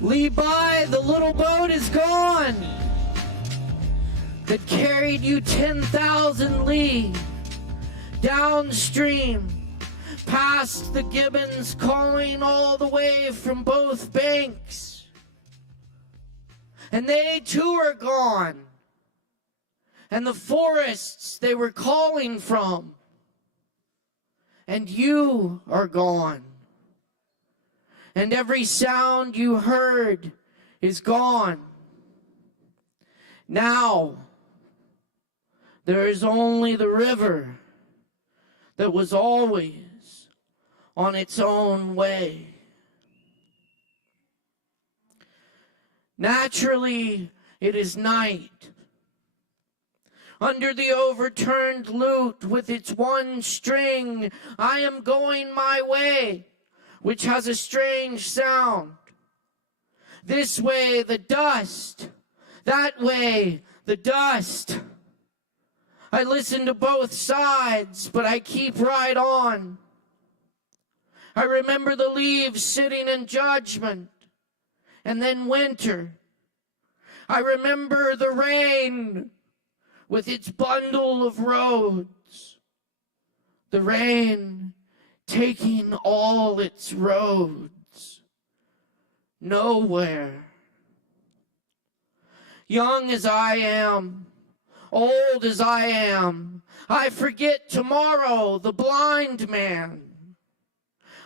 Levi, the little boat is gone that carried you 10,000 li downstream, past the gibbons calling all the way from both banks. And they too are gone. And the forests they were calling from. And you are gone. And every sound you heard is gone. Now, there is only the river that was always on its own way. Naturally, it is night. Under the overturned lute with its one string, I am going my way, which has a strange sound. This way, the dust. That way, the dust. I listen to both sides, but I keep right on. I remember the leaves sitting in judgment, and then winter. I remember the rain with its bundle of roads. The rain taking all its roads nowhere. Young as I am, old as I am, I forget tomorrow, the blind man.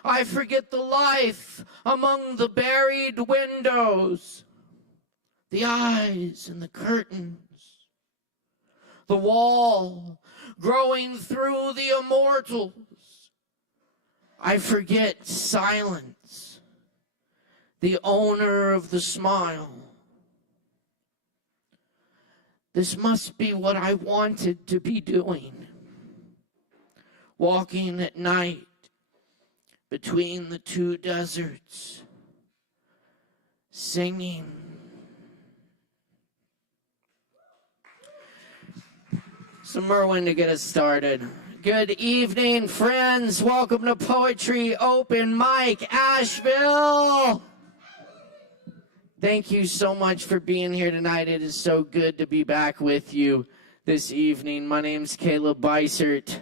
I forget the life among the buried windows, the eyes and the curtains, the wall growing through the immortals. I forget silence, the owner of the smile. This must be what I wanted to be doing. Walking at night between the two deserts, singing. Some Merwin to get us started. Good evening, friends. Welcome to Poetry Open Mic Asheville. Thank you so much for being here tonight. It is so good to be back with you this evening. My name's Caleb Beissert,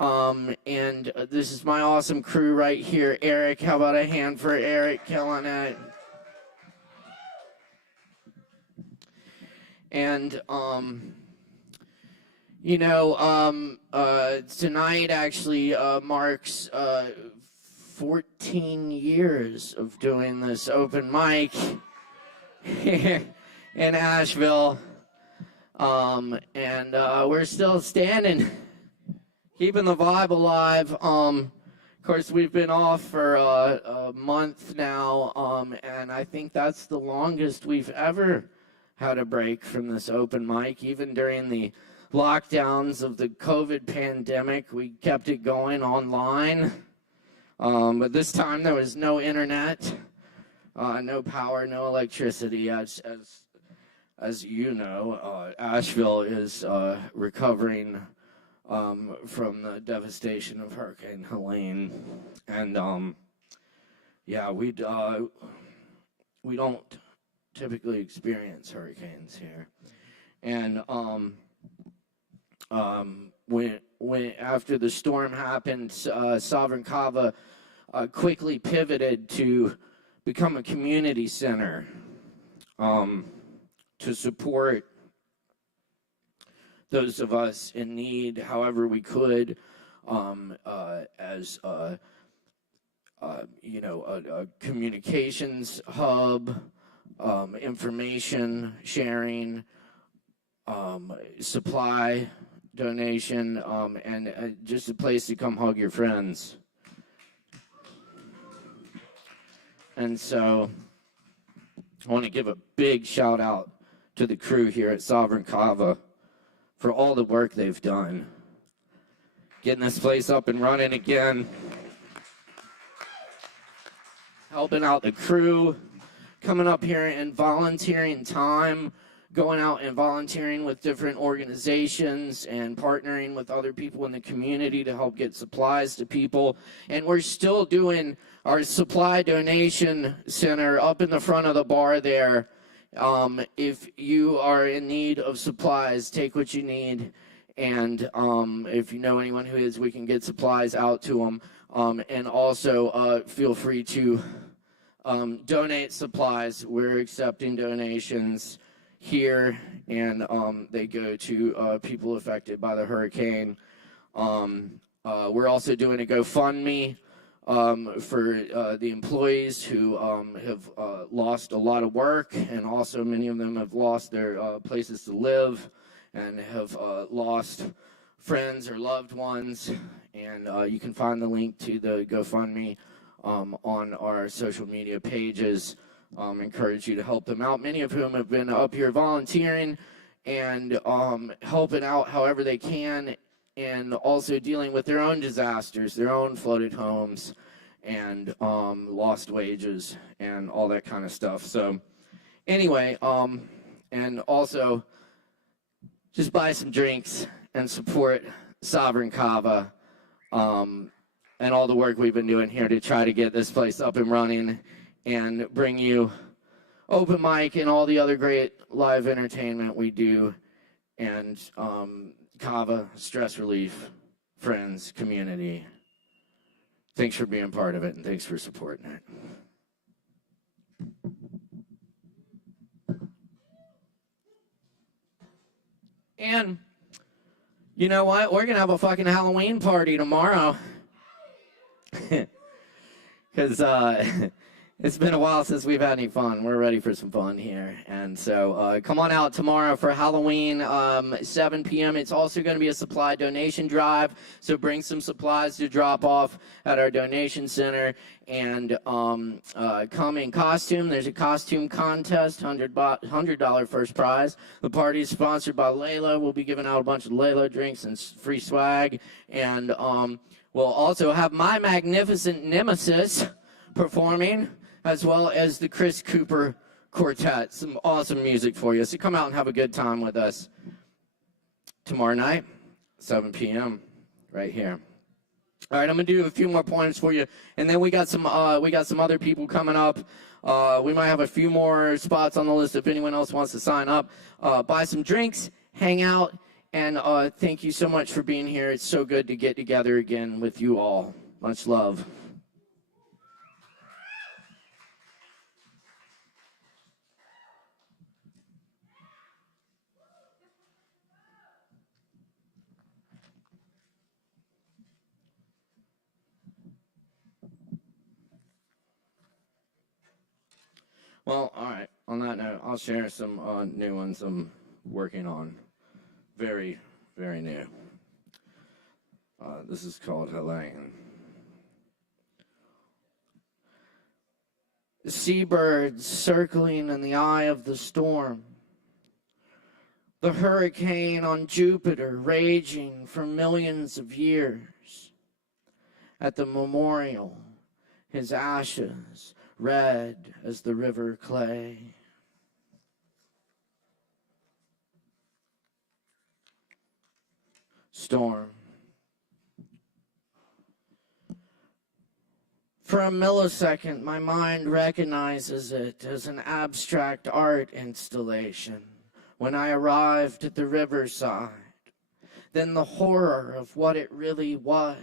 and this is my awesome crew right here. Eric, how about a hand for Eric killing it? And, tonight actually marks 14 years of doing this open mic here in Asheville, and we're still standing, keeping the vibe alive. Of course, we've been off for a month now, and I think that's the longest we've ever had a break from this open mic. Even during the lockdowns of the COVID pandemic, we kept it going online, but this time there was no internet. No power, no electricity. As you know, Asheville is recovering from the devastation of Hurricane Helene, and we don't typically experience hurricanes here. And when after the storm happened, Sovereign Kava quickly pivoted to become a community center to support those of us in need however we could, as a communications hub, information sharing, supply donation, and just a place to come hug your friends. And so I want to give a big shout out to the crew here at Sovereign Kava for all the work they've done, getting this place up and running again, helping out the crew, coming up here and volunteering time going out and volunteering with different organizations and partnering with other people in the community to help get supplies to people. And we're still doing our supply donation center up in the front of the bar there. If you are in need of supplies, take what you need. And if you know anyone who is, we can get supplies out to them. And also feel free to donate supplies. We're accepting donations here, and they go to people affected by the hurricane. We're also doing a GoFundMe for the employees who have lost a lot of work, and also many of them have lost their places to live and have lost friends or loved ones. And you can find the link to the GoFundMe on our social media pages. Encourage you to help them out, many of whom have been up here volunteering and helping out however they can, and also dealing with their own disasters, their own flooded homes, and lost wages, and all that kind of stuff. So anyway, and also just buy some drinks and support Sovereign Kava, and all the work we've been doing here to try to get this place up and running and bring you open mic and all the other great live entertainment we do, and Kava, stress relief, friends, community. Thanks for being part of it, and thanks for supporting it. And you know what? We're going to have a fucking Halloween party tomorrow. Because it's been a while since we've had any fun. We're ready for some fun here. And so come on out tomorrow for Halloween, 7 p.m. It's also going to be a supply donation drive. So bring some supplies to drop off at our donation center. And come in costume. There's a costume contest, $100 first prize. The party is sponsored by Layla. We'll be giving out a bunch of Layla drinks and free swag. And we'll also have my magnificent nemesis performing, as well as the Chris Cooper Quartet. Some awesome music for you. So come out and have a good time with us tomorrow night, 7 p.m. right here. All right, I'm gonna do a few more points for you, and then we got some other people coming up. We might have a few more spots on the list if anyone else wants to sign up. Buy some drinks, hang out, and thank you so much for being here. It's so good to get together again with you all. Much love. Well, all right. On that note, I'll share some new ones I'm working on. Very, very new. This is called Helene. Seabirds circling in the eye of the storm. The hurricane on Jupiter raging for millions of years. At the memorial, his ashes red as the river clay. Storm. For a millisecond, my mind recognizes it as an abstract art installation when I arrived at the riverside. Then the horror of what it really was.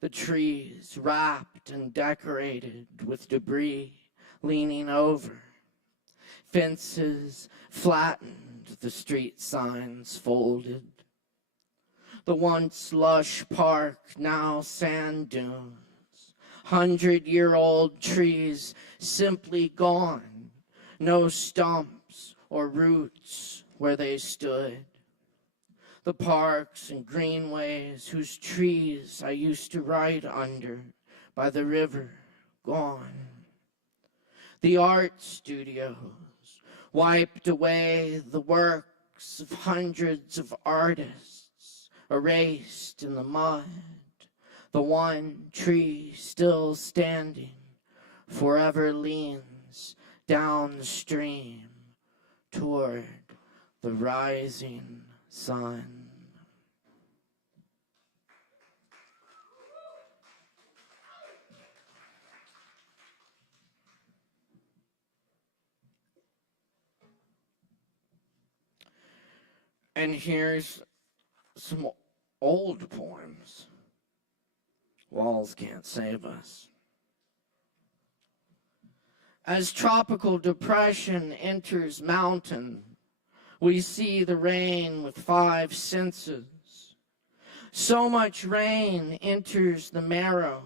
The trees wrapped and decorated with debris leaning over. Fences flattened, the street signs folded. The once lush park, now sand dunes. 100-year-old trees simply gone. No stumps or roots where they stood. The parks and greenways whose trees I used to ride under by the river, gone. The art studios wiped away the works of hundreds of artists, erased in the mud. The one tree still standing forever leans downstream toward the rising sun. And here's some old poems. Walls Can't Save Us. As tropical depression enters mountain, we see the rain with 5 senses. So much rain enters the marrow.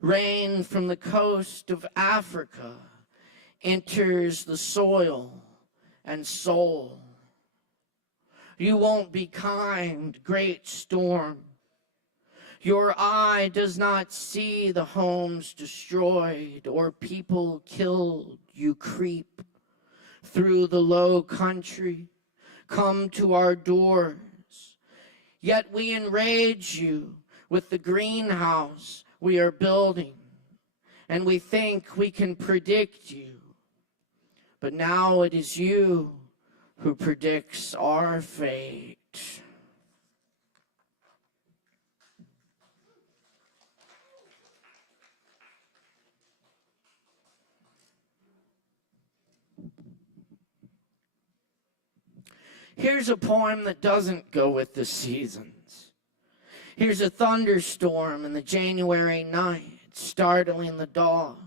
Rain from the coast of Africa enters the soil and soul. You won't be kind, great storm. Your eye does not see the homes destroyed or people killed. You creep through the low country, come to our doors. Yet we enrage you with the greenhouse we are building, and we think we can predict you. But now it is you who predicts our fate. Here's a poem that doesn't go with the seasons. Here's a thunderstorm in the January night, startling the dogs.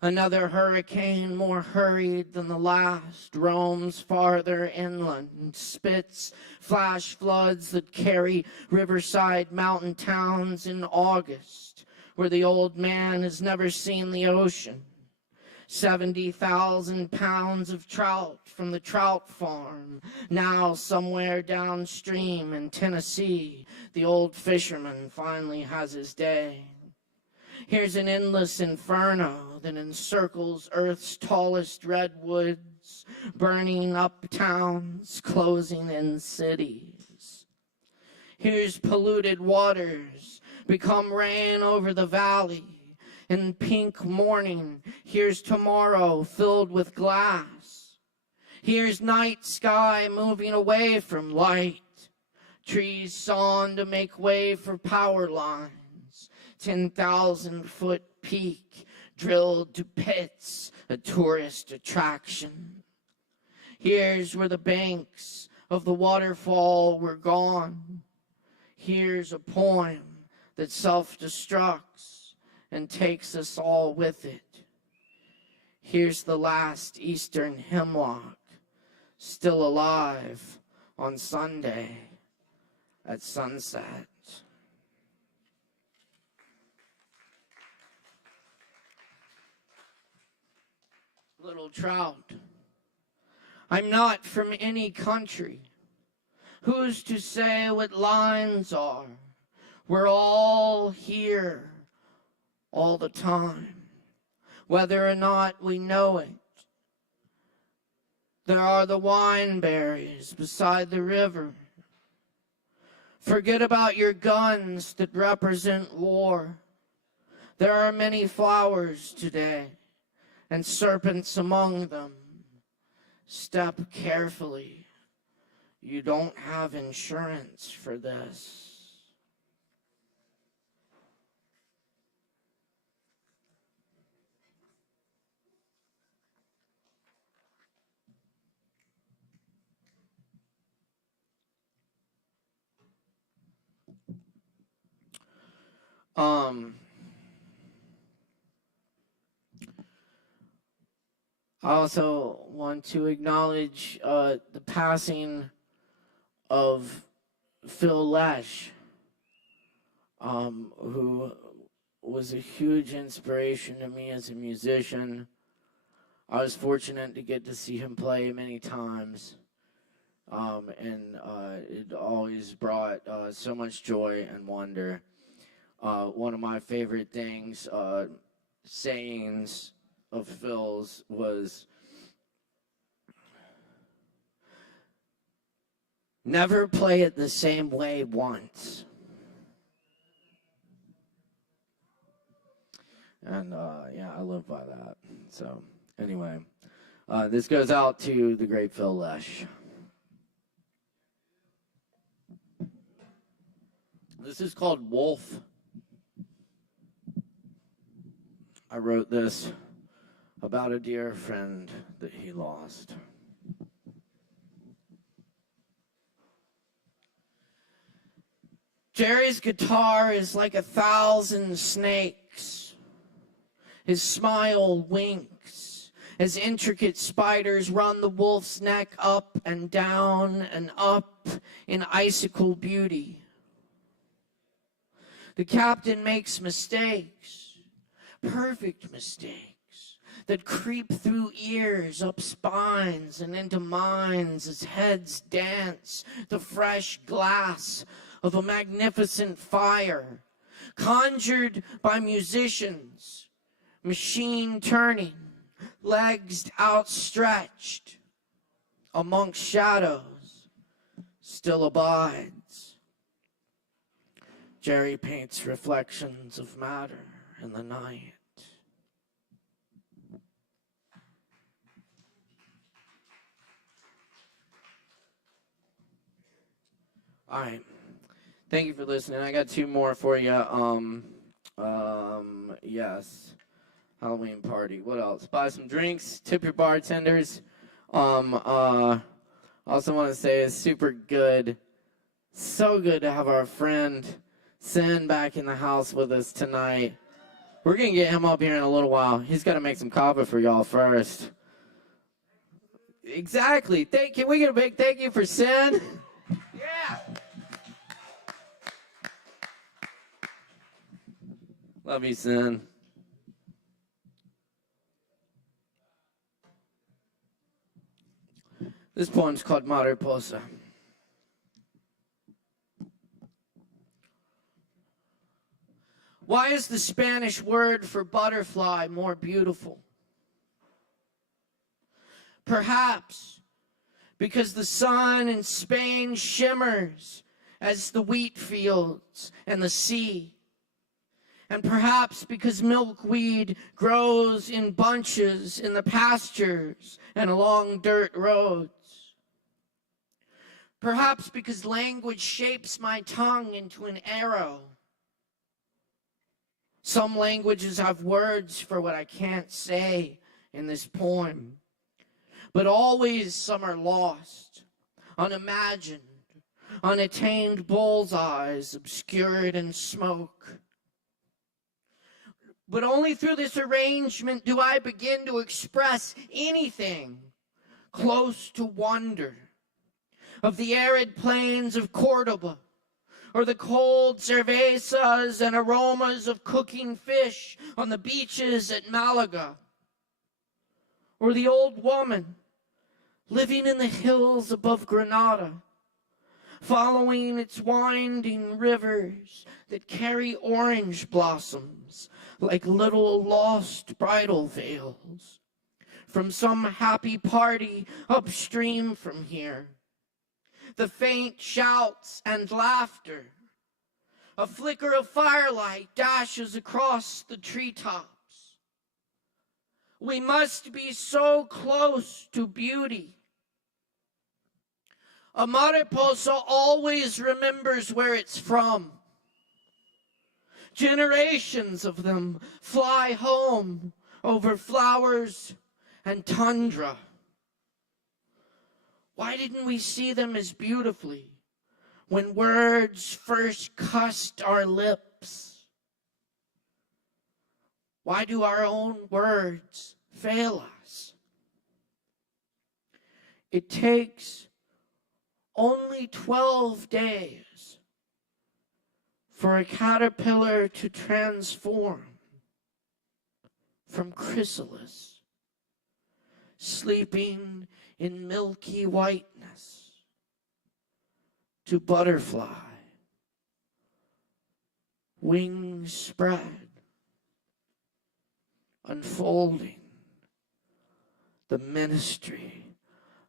Another hurricane, more hurried than the last, roams farther inland, spits flash floods that carry riverside mountain towns in August, where the old man has never seen the ocean. 70,000 pounds of trout from the trout farm. Now somewhere downstream in Tennessee, the old fisherman finally has his day. Here's an endless inferno that encircles Earth's tallest redwoods, burning up towns, closing in cities. Here's polluted waters become rain over the valley. In pink morning, here's tomorrow filled with glass. Here's night sky moving away from light. Trees sawn to make way for power lines. 10,000-foot peak drilled to pits, a tourist attraction. Here's where the banks of the waterfall were gone. Here's a poem that self-destructs and takes us all with it. Here's the last eastern hemlock, still alive on Sunday at sunset. Little trout, I'm not from any country. Who's to say what lines are? We're all here all the time, whether or not we know it. There are the wineberries beside the river. Forget about your guns that represent war. There are many flowers today, and serpents among them. Step carefully. You don't have insurance for this. I also want to acknowledge the passing of Phil Lesh, who was a huge inspiration to me as a musician. I was fortunate to get to see him play many times, and it always brought so much joy and wonder. One of my favorite things, sayings of Phil's was, never play it the same way once. And yeah, I live by that. So anyway, this goes out to the great Phil Lesh. This is called Wolf. I wrote this about a dear friend that he lost. Jerry's guitar is like 1,000 snakes. His smile winks as intricate spiders run the wolf's neck up and down and up in icicle beauty. The captain makes mistakes, perfect mistakes, that creep through ears, up spines, and into minds as heads dance the fresh glass of a magnificent fire, conjured by musicians, machine turning, legs outstretched, amongst shadows, still abides. Jerry paints reflections of matter in the night. All right. Thank you for listening. I got 2 more for you. Yes. Halloween party. What else? Buy some drinks. Tip your bartenders. Also want to say it's super good. So good to have our friend Sin back in the house with us tonight. We're going to get him up here in a little while. He's got to make some kava for y'all first. Exactly. Can we get a big thank you for Sin? Yeah. Love you, Sin. This poem's called Mariposa. Why is the Spanish word for butterfly more beautiful? Perhaps because the sun in Spain shimmers as the wheat fields and the sea. And perhaps because milkweed grows in bunches in the pastures and along dirt roads. Perhaps because language shapes my tongue into an arrow. Some languages have words for what I can't say in this poem. But always some are lost, unimagined, unattained bullseyes obscured in smoke. But only through this arrangement do I begin to express anything close to wonder of the arid plains of Cordoba, or the cold cervezas and aromas of cooking fish on the beaches at Malaga, or the old woman living in the hills above Granada, following its winding rivers that carry orange blossoms like little lost bridal veils from some happy party upstream from here. The faint shouts and laughter, a flicker of firelight dashes across the treetops. We must be so close to beauty. A mariposa always remembers where it's from. Generations of them fly home over flowers and tundra. Why didn't we see them as beautifully when words first cussed our lips? Why do our own words fail us? It takes only 12 days for a caterpillar to transform from chrysalis, sleeping in milky whiteness, to butterfly, wings spread, unfolding the ministry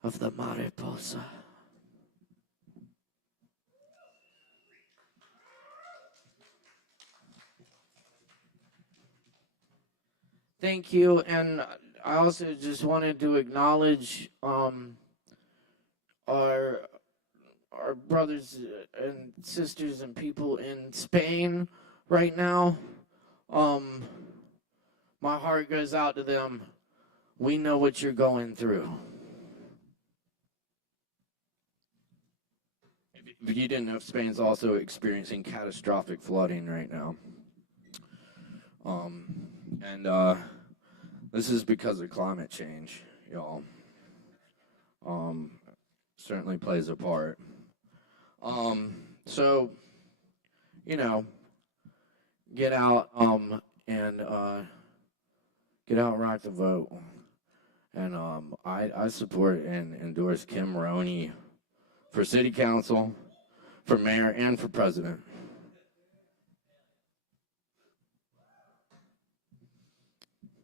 of the mariposa. Thank you, and I also just wanted to acknowledge our brothers and sisters and people in Spain right now. My heart goes out to them. We know what you're going through. If you didn't know, Spain's also experiencing catastrophic flooding right now. This is because of climate change, y'all. Certainly plays a part. So, you know, get out and get out and rock the vote. And I support and endorse Kim Roney for city council, for mayor, and for president.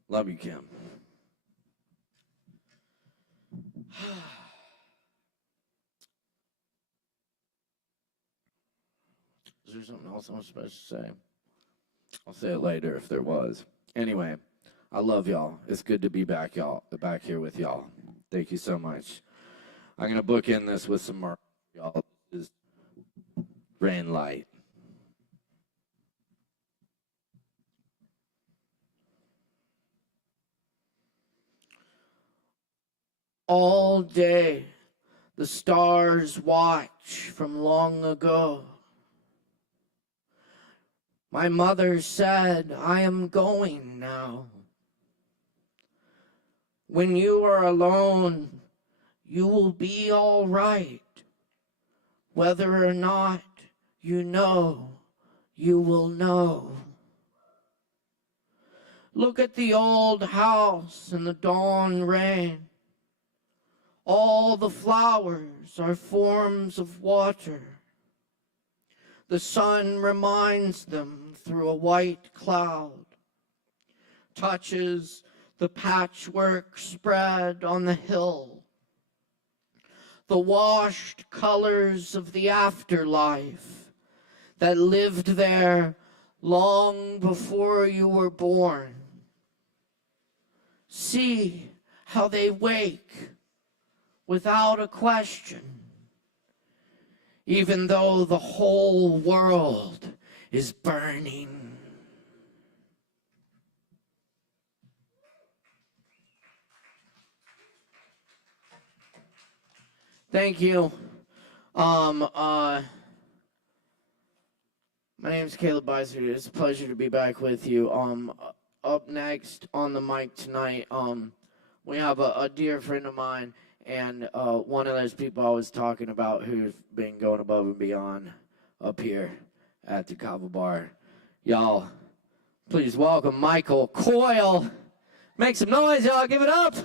Love you, Kim. Is there something else I'm supposed to say? I'll say it later if there was. Anyway, I love y'all. It's good to be back here with y'all. Thank you so much. I'm gonna bookend this with some more. Y'all, this is Rain Light. All day, the stars watch from long ago. My mother said, I am going now. When you are alone, you will be all right. Whether or not you know, you will know. Look at the old house in the dawn rain. All the flowers are forms of water. The sun reminds them through a white cloud, touches the patchwork spread on the hill, the washed colors of the afterlife that lived there long before you were born. See how they wake without a question, even though the whole world is burning. Thank you. My name is Caleb Beissert. It's a pleasure to be back with you. Up next on the mic tonight, we have a dear friend of mine, and one of those people I was talking about who's been going above and beyond up here at the Kava bar. Y'all, please welcome Michael Coyle. Make some noise, y'all. Give it up.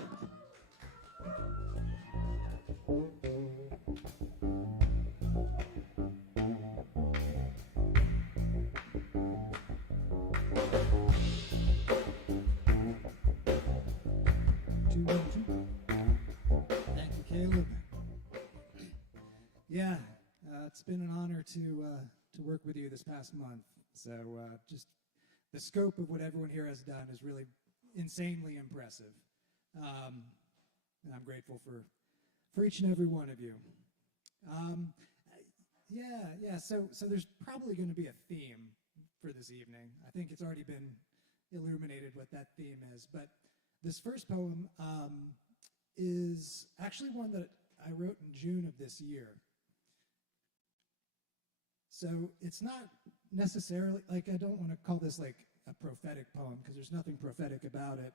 Thank you, Caleb. Yeah, it's been an honor to work with you this past month. So just the scope of what everyone here has done is really insanely impressive. And I'm grateful for each and every one of you. So there's probably going to be a theme for this evening. I think it's already been illuminated what that theme is. But this first poem is actually one that I wrote in June of this year. So it's not necessarily, like, I don't want to call this like a prophetic poem because there's nothing prophetic about it,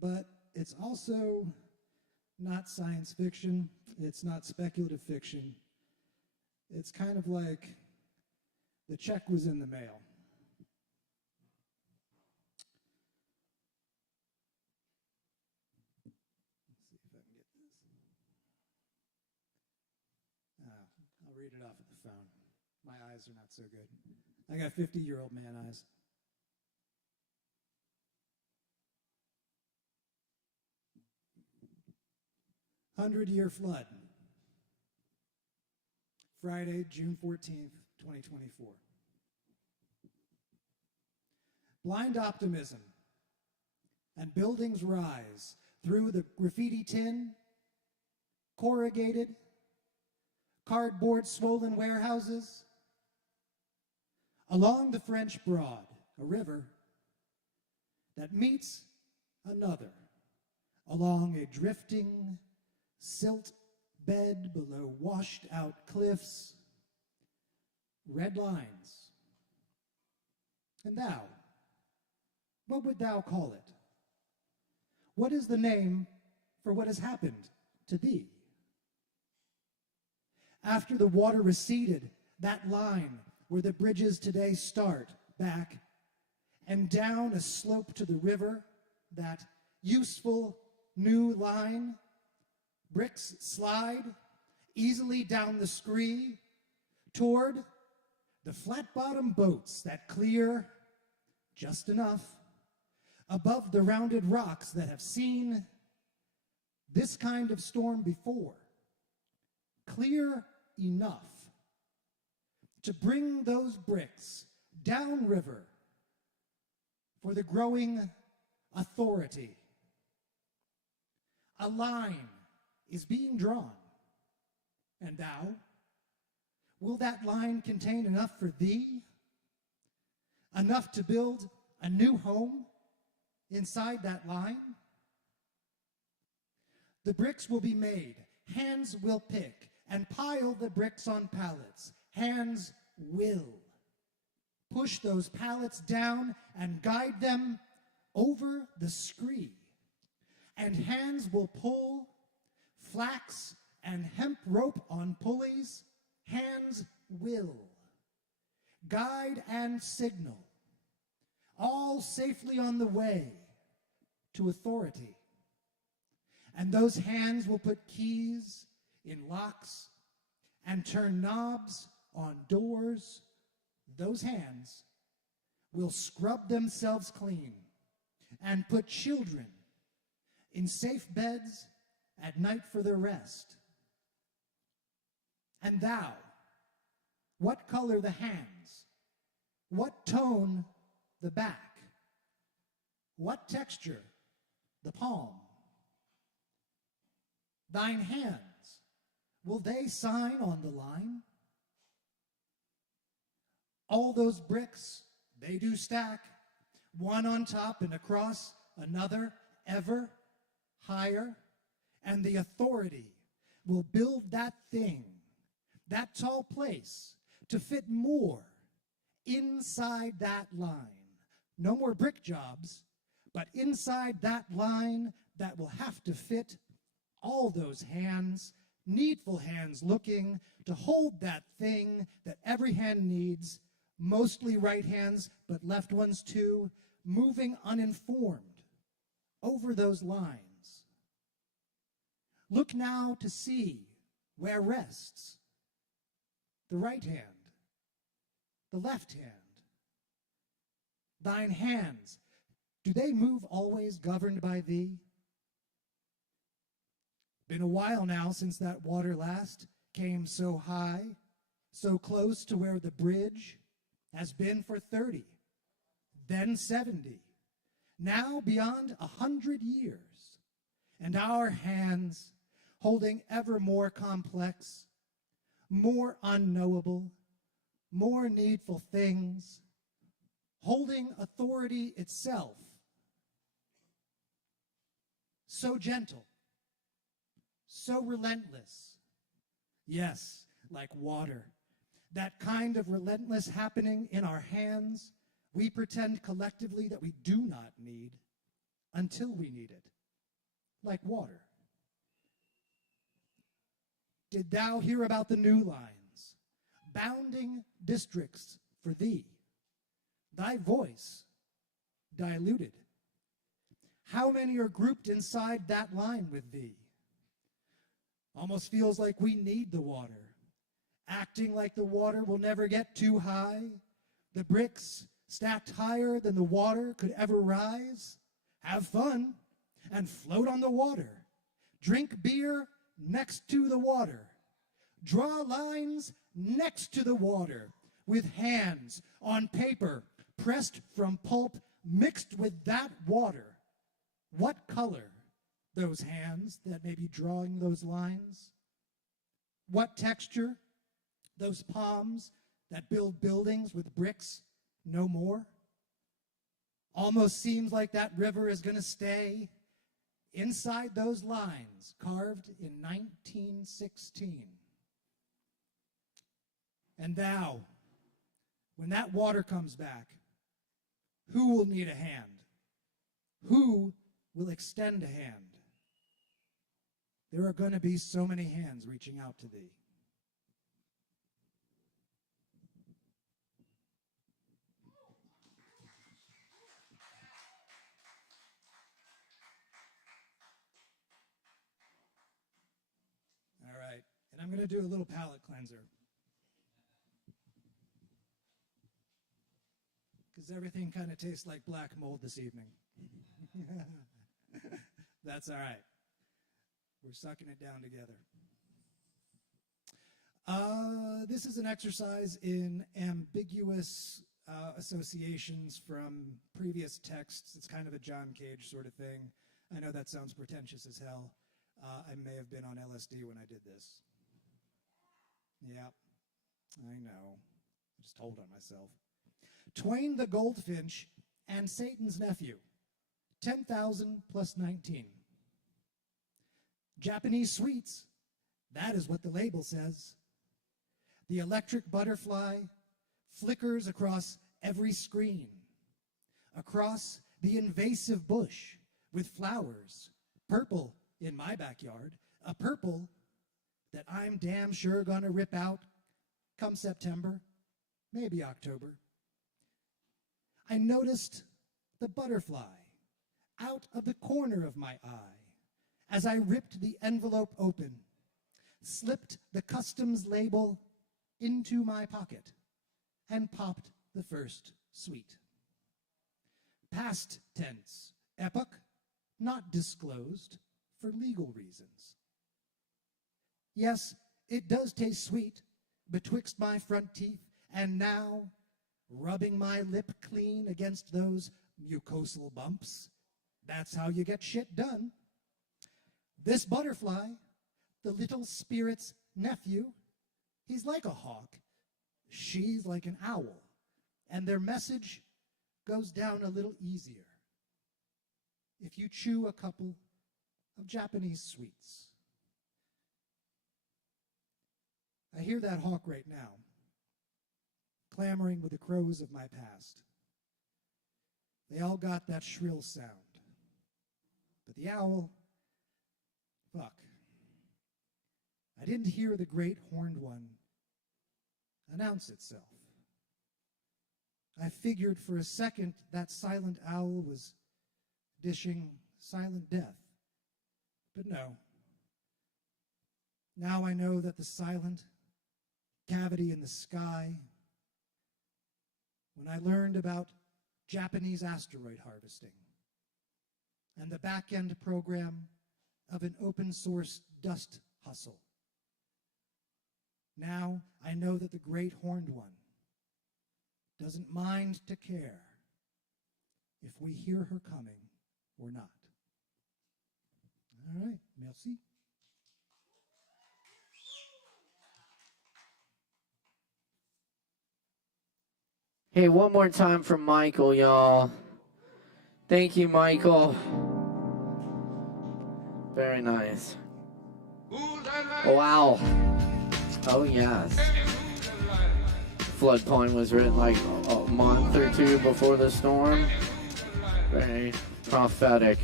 but it's also not science fiction. It's not speculative fiction. It's kind of like the check was in the mail. Let's see if I can get this. I'll read it off of the phone. My eyes are not so good. I got 50-year-old man eyes. Hundred-year flood. Friday, June 14th, 2024. Blind optimism and buildings rise through the graffiti tin, corrugated, cardboard swollen warehouses. Along the French Broad, a river that meets another along a drifting silt bed below washed out cliffs, red lines. And thou, what would thou call it? What is the name for what has happened to thee? After the water receded, that line where the bridges today start back and down a slope to the river, that useful new line, bricks slide easily down the scree toward the flat-bottom boats that clear just enough above the rounded rocks that have seen this kind of storm before, clear enough to bring those bricks downriver for the growing authority. A line is being drawn, and thou, will that line contain enough for thee? Enough to build a new home inside that line? The bricks will be made, hands will pick, and pile the bricks on pallets. Hands will push those pallets down and guide them over the scree. And hands will pull flax and hemp rope on pulleys. Hands will guide and signal, all safely on the way to authority. And those hands will put keys in locks and turn knobs on doors. Those hands will scrub themselves clean and put children in safe beds at night for their rest. And thou, what color the hands? What tone the back? What texture the palm? Thine hands, will they sign on the line? All those bricks, they do stack, one on top and across another, ever higher, and the authority will build that thing, that tall place, to fit more inside that line. No more brick jobs, but inside that line that will have to fit all those hands, needful hands looking to hold that thing that every hand needs, mostly right hands, but left ones too, moving uninformed over those lines. Look now to see where rests the right hand, the left hand. Thine hands, do they move always governed by thee? Been a while now since that water last came so high, so close to where the bridge has been for 30, then 70, now beyond 100 years, and our hands holding ever more complex, more unknowable, more needful things, holding authority itself, so gentle, so relentless. Yes, like water. That kind of relentless happening in our hands, we pretend collectively that we do not need until we need it, like water. Did thou hear about the new lines, bounding districts for thee? Thy voice diluted. How many are grouped inside that line with thee? Almost feels like we need the water, acting like the water will never get too high, the bricks stacked higher than the water could ever rise. Have fun and float on the water. Drink beer next to the water. Draw lines next to the water with hands on paper pressed from pulp mixed with that water. What color those hands that may be drawing those lines? What texture? Those palms that build buildings with bricks no more? Almost seems like that river is going to stay inside those lines carved in 1916. And thou, when that water comes back, who will need a hand? Who will extend a hand? There are going to be so many hands reaching out to thee. All right, and I'm going to do a little palate cleanser. Because everything kind of tastes like black mold this evening. That's all right. We're sucking it down together. This is an exercise in ambiguous associations from previous texts. It's kind of a John Cage sort of thing. I know that sounds pretentious as hell. I may have been on LSD when I did this. Yeah, I know. I just told on myself. Twain the Goldfinch and Satan's Nephew. 10,000 plus 19. Japanese sweets, that is what the label says. The electric butterfly flickers across every screen, across the invasive bush with flowers, purple in my backyard, a purple that I'm damn sure gonna rip out come September, maybe October. I noticed the butterfly out of the corner of my eye as I ripped the envelope open, slipped the customs label into my pocket, and popped the first sweet. Past tense, epoch, not disclosed for legal reasons. Yes, it does taste sweet betwixt my front teeth, and now, rubbing my lip clean against those mucosal bumps, that's how you get shit done. This butterfly, the little spirit's nephew, he's like a hawk, she's like an owl, and their message goes down a little easier if you chew a couple of Japanese sweets. I hear that hawk right now, clamoring with the crows of my past. They all got that shrill sound. But the owl, fuck. I didn't hear the great horned one announce itself. I figured for a second that silent owl was dishing silent death. But no. Now I know that the silent cavity in the sky, when I learned about Japanese asteroid harvesting and the back-end program of an open source dust hustle. Now I know that the great horned one doesn't mind to care if we hear her coming or not. All right, merci. Hey, one more time for Michael, y'all. Thank you, Michael. Very nice. Wow. Oh, yes. Floodplain was written like a month or two before the storm. Very prophetic.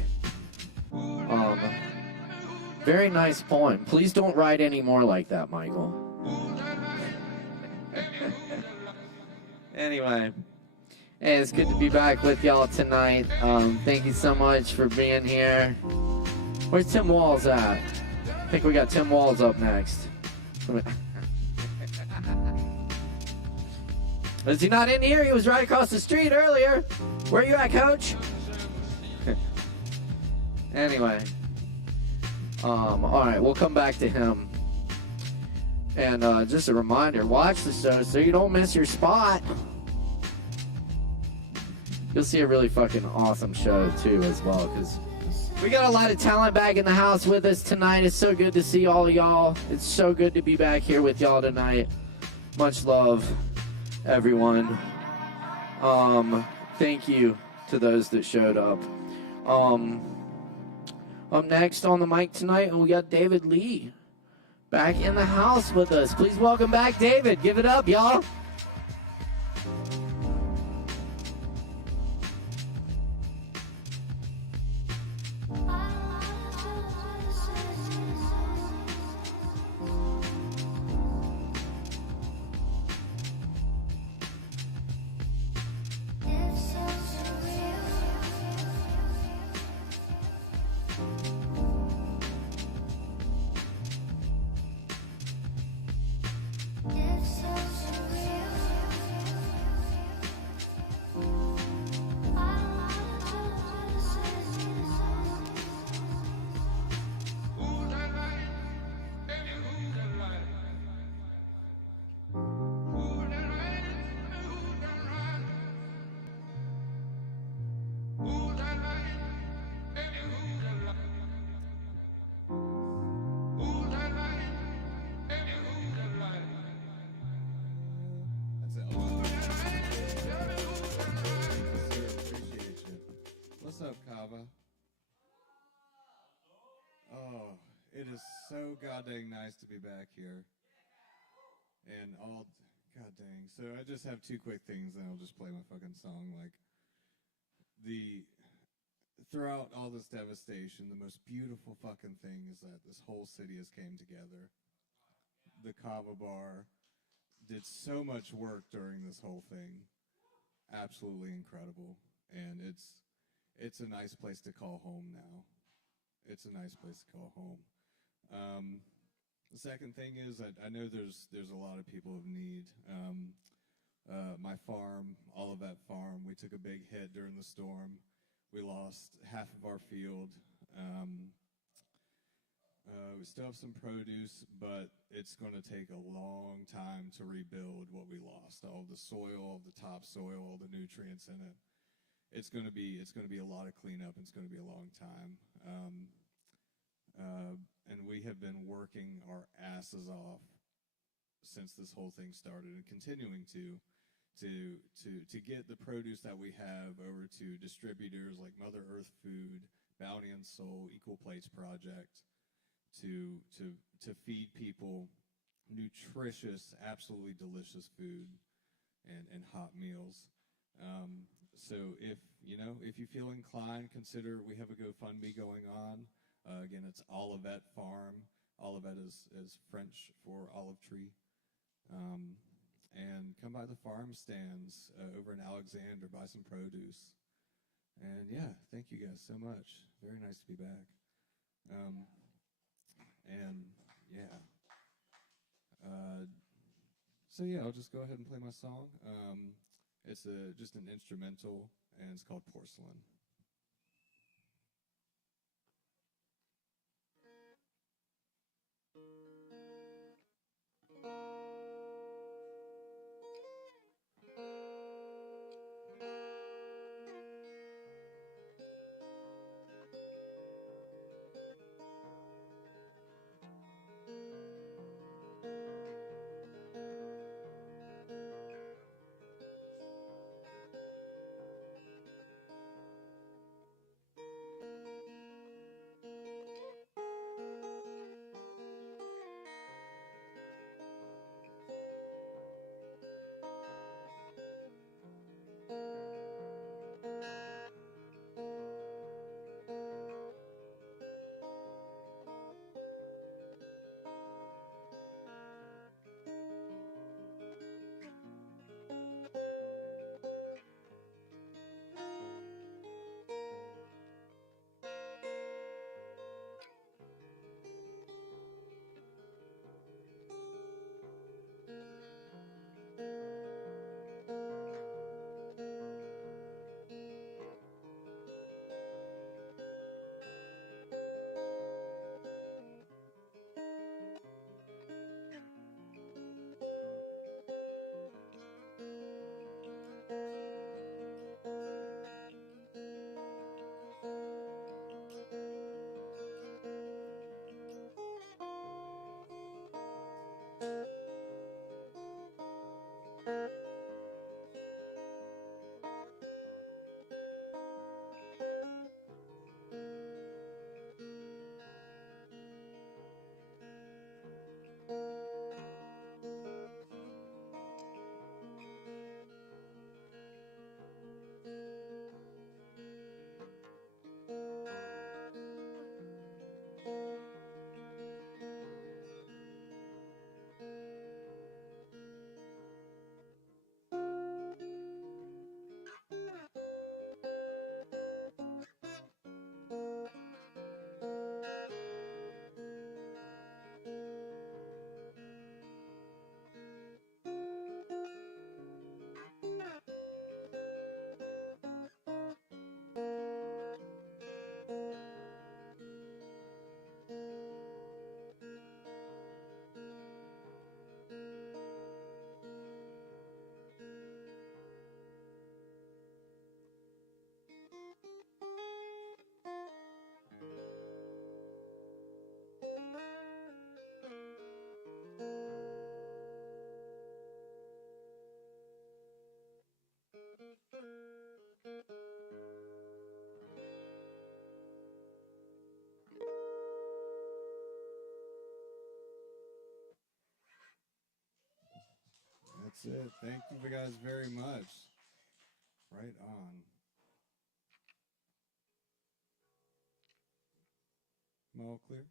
Very nice poem. Please don't write any more like that, Michael. Anyway, hey, it's good to be back with y'all tonight. Thank you so much for being here. Where's Tim Walls at? I think we got Tim Walls up next. Is he not in here? He was right across the street earlier. Where you at, Coach? Anyway, all right, we'll come back to him. And just a reminder, watch the show so you don't miss your spot. You'll see a really fucking awesome show too as well, because We got a lot of talent back in the house with us tonight. It's so good to see all of y'all. It's so good to be back here with y'all tonight. Much love, everyone. Thank you to those that showed up. Up next on the mic tonight, we got David Lee back in the house with us. Please welcome back David. Give it up, y'all. What's up, Kava? Oh, it is so goddamn nice to be back here. And god dang. So I just have two quick things, and I'll just play my fucking song. Like, throughout all this devastation, the most beautiful fucking thing is that this whole city has came together. The Kava bar did so much work during this whole thing. Absolutely incredible. And it's a nice place to call home now. It's a nice place to call home. The second thing is I know there's a lot of people of need. My farm, all of that farm, we took a big hit during the storm. We lost half of our field. We still have some produce, but it's going to take a long time to rebuild what we lost. All the soil, all the topsoil, all the nutrients in it. It's going to be a lot of cleanup. It's going to be a long time. And we have been working our asses off since this whole thing started, and continuing to get the produce that we have over to distributors like Mother Earth Food, Bounty and Soul, Equal Plates Project, to feed people nutritious, absolutely delicious food and hot meals. So if you feel inclined, consider, we have a GoFundMe going on. Again, it's Olivet Farm. Olivet is French for olive tree. And come by the farm stands over in Alexander, buy some produce. And yeah, thank you guys so much. Very nice to be back. And yeah. So yeah, I'll just go ahead and play my song. It's just an instrumental, and it's called Porcelain. That's it. Thank you guys very much. Right on. Am I all clear?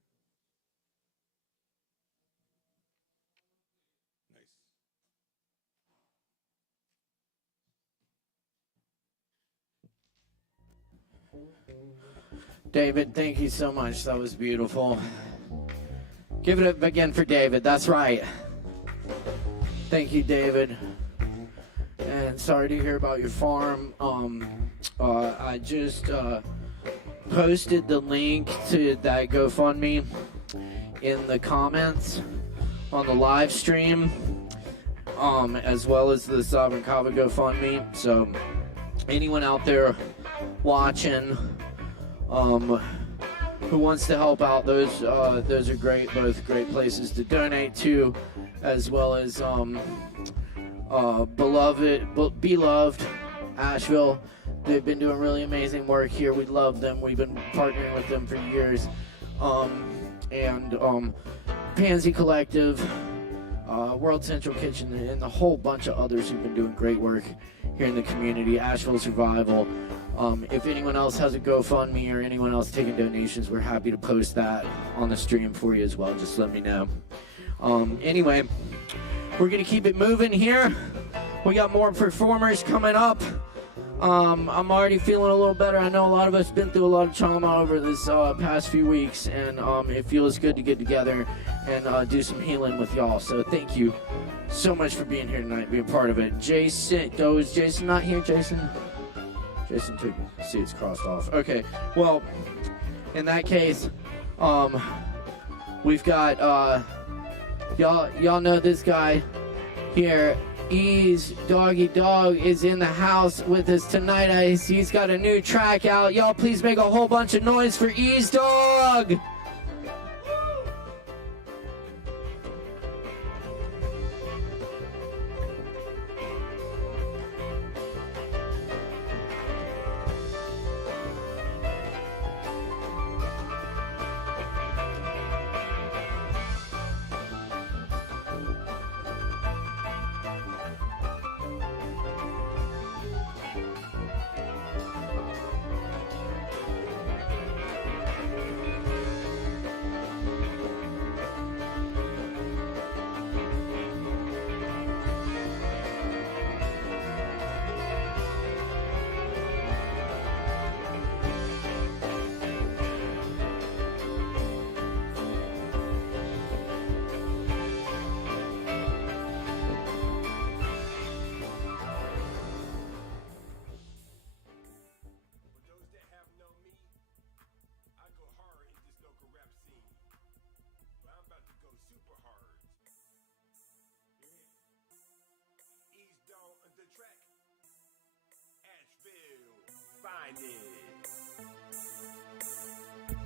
Nice. David, thank you so much. That was beautiful. Give it up again for David. That's right. Thank you, David. And sorry to hear about your farm. I just posted the link to that GoFundMe in the comments on the live stream, as well as the Sovereign Kava GoFundMe. So anyone out there watching who wants to help out, those are both great places to donate to, as well as beloved Asheville. They've been doing really amazing work here. We love them. We've been partnering with them for years. And Pansy Collective, World Central Kitchen, and a whole bunch of others who've been doing great work here in the community. Asheville Survival. If anyone else has a GoFundMe or anyone else taking donations, we're happy to post that on the stream for you as well. Just let me know. Anyway, we're going to keep it moving here. We got more performers coming up. I'm already feeling a little better. I know a lot of us been through a lot of trauma over this past few weeks, and it feels good to get together and do some healing with y'all. So thank you so much for being here tonight, being part of it. Jason, is Jason not here, Jason? Jason took, see, it's crossed off. Okay, well, in that case, we've got, y'all know this guy here. Ease Doggy Dog is in the house with us tonight. He's got a new track out. Y'all please make a whole bunch of noise for Ease Dog.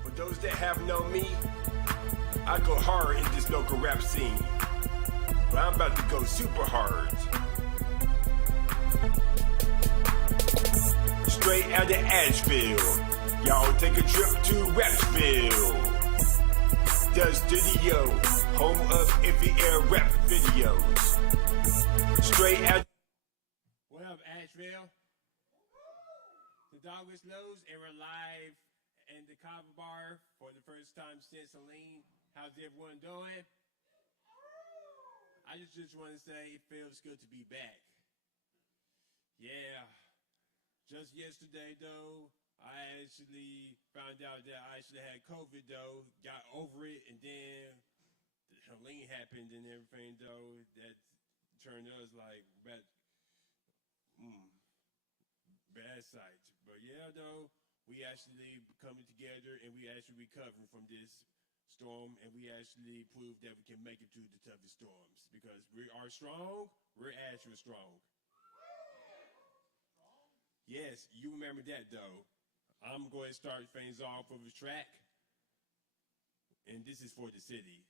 For those that have known me, I go hard in this local rap scene. But I'm about to go super hard. Straight out of Asheville, y'all take a trip to Rapsville. The studio, home of every-air rap videos. Straight out. What up, Asheville? The dog is loose, and we're live in the Kava bar for the first time since Helene. How's everyone doing? I just want to say it feels good to be back. Yeah. Just yesterday, though, I actually found out that I actually had COVID, though. Got over it, and then Helene happened and everything, though. That turned us like bad sight. But yeah, though, we actually coming together and we actually recovering from this storm, and we actually proved that we can make it through the toughest storms because we are strong. We're actually strong. Yes, you remember that, though. I'm going to start things off with a track, and this is for the city.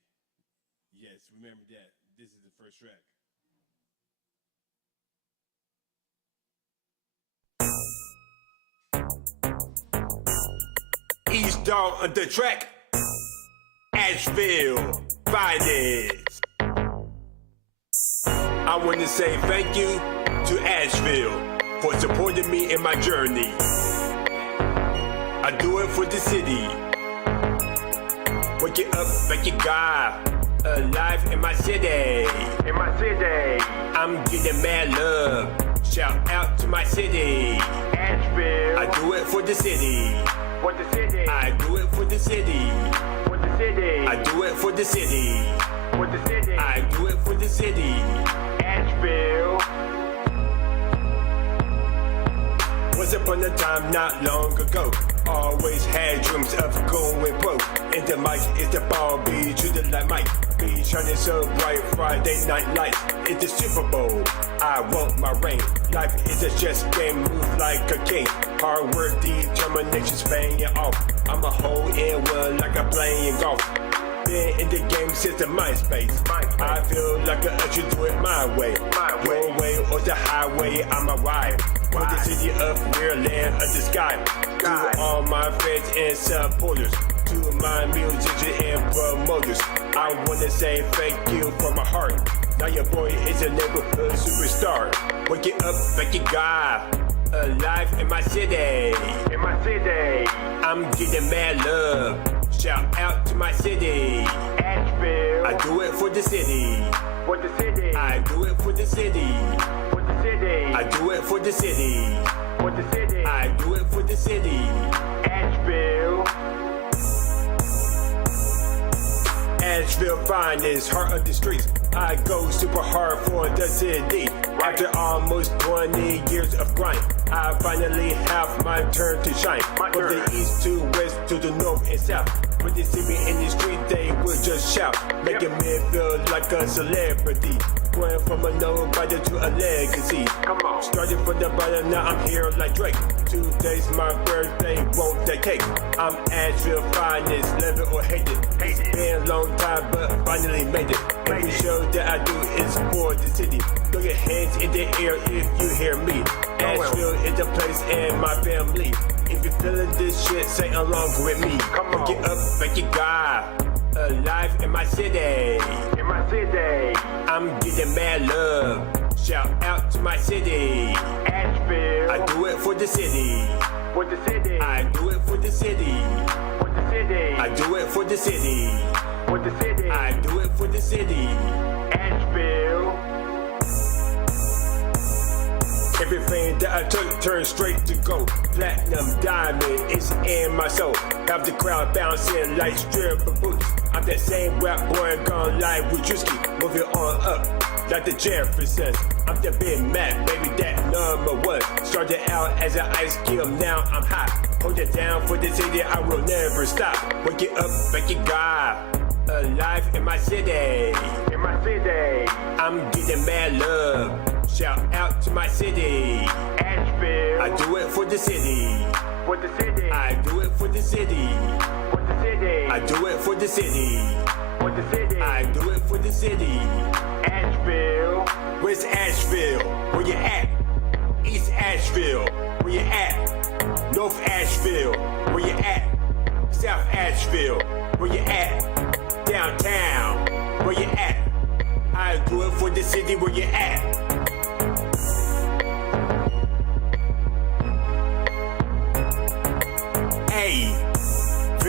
Yes, remember that. This is the first track. Dog on the track. Asheville finest. I want to say thank you to Asheville for supporting me in my journey. I do it for the city. Wake it up, thank you God. Alive in my city. In my city. I'm getting mad love. Shout out to my city. Asheville. I do it for the city. For the city. I do it for the city. For the city. I do it for the city. For the city. I do it for the city. Asheville. Once upon a time, not long ago, always had dreams of going pro. And the mic is the ball, be treated like Mike. Be shining so bright, Friday night lights. It's the Super Bowl, I want my ring. Life is a chess game, move like a king. Hard work, determination's paying it off. I'm a hole in one like I'm playing golf. Been in the game since the MySpace. I feel like I should do it my way. Your way or the highway, I'm a ride. For the city of weird land of the sky. To all my fans and supporters. To my musicians and promoters. I wanna say thank you from my heart. Now your boy is a neighborhood superstar. Wake it up, thank you God. Alive in my city. In my city. I'm getting mad love. Shout out to my city. Asheville. I do it for the city. For the city. I do it for the city. For the city. I do it for the city. For the city. I do it for the city. Asheville. Asheville finest, heart of the streets. I go super hard for the city. After almost 20 years of grind, I finally have my turn to shine. From the east to west to the north and south. When they see me in the street, they will just shout, making me feel like a celebrity. Going from a nobody to a legacy. Come on. Started from the bottom, now I'm here like Drake. Today's my birthday, won't that cake? I'm Asheville finest, love it or hate it. It's been a long time, but finally made it. Every show that I do is for the city. Throw your hands in the air if you hear me. Asheville is the place and my family. If you're feeling this shit, say along with me. Pick it up, thank you God. Alive in my city. In my city. I'm getting mad love. Shout out to my city. Asheville. I do it for the city. For the city. I do it for the city. For the city. I do it for the city. For the city. I do it for the city. Asheville. Everything that I took turned straight to gold. Platinum diamond is in my soul. Have the crowd bouncing like stripper boots. I'm that same rap boy gone live with Drewski. Moving on up like the Jeffersons. I'm the Big Mac, baby, that #1. Started out as an ice cube, now I'm hot. Hold it down for the city, I will never stop. Wake it up, thank you God. Alive in my city. In my city. I'm getting mad love. Shout out to my city. Asheville. I do it for the city. For the city. I do it for the city. For the city. I do it for the city. For the city. I do it for the city. Asheville. Where's Asheville? Where you at? East Asheville. Where you at? North Asheville. Where you at? South Asheville. Where you at? Downtown. Where you at? I do it for the city. Where you at? A-V-L.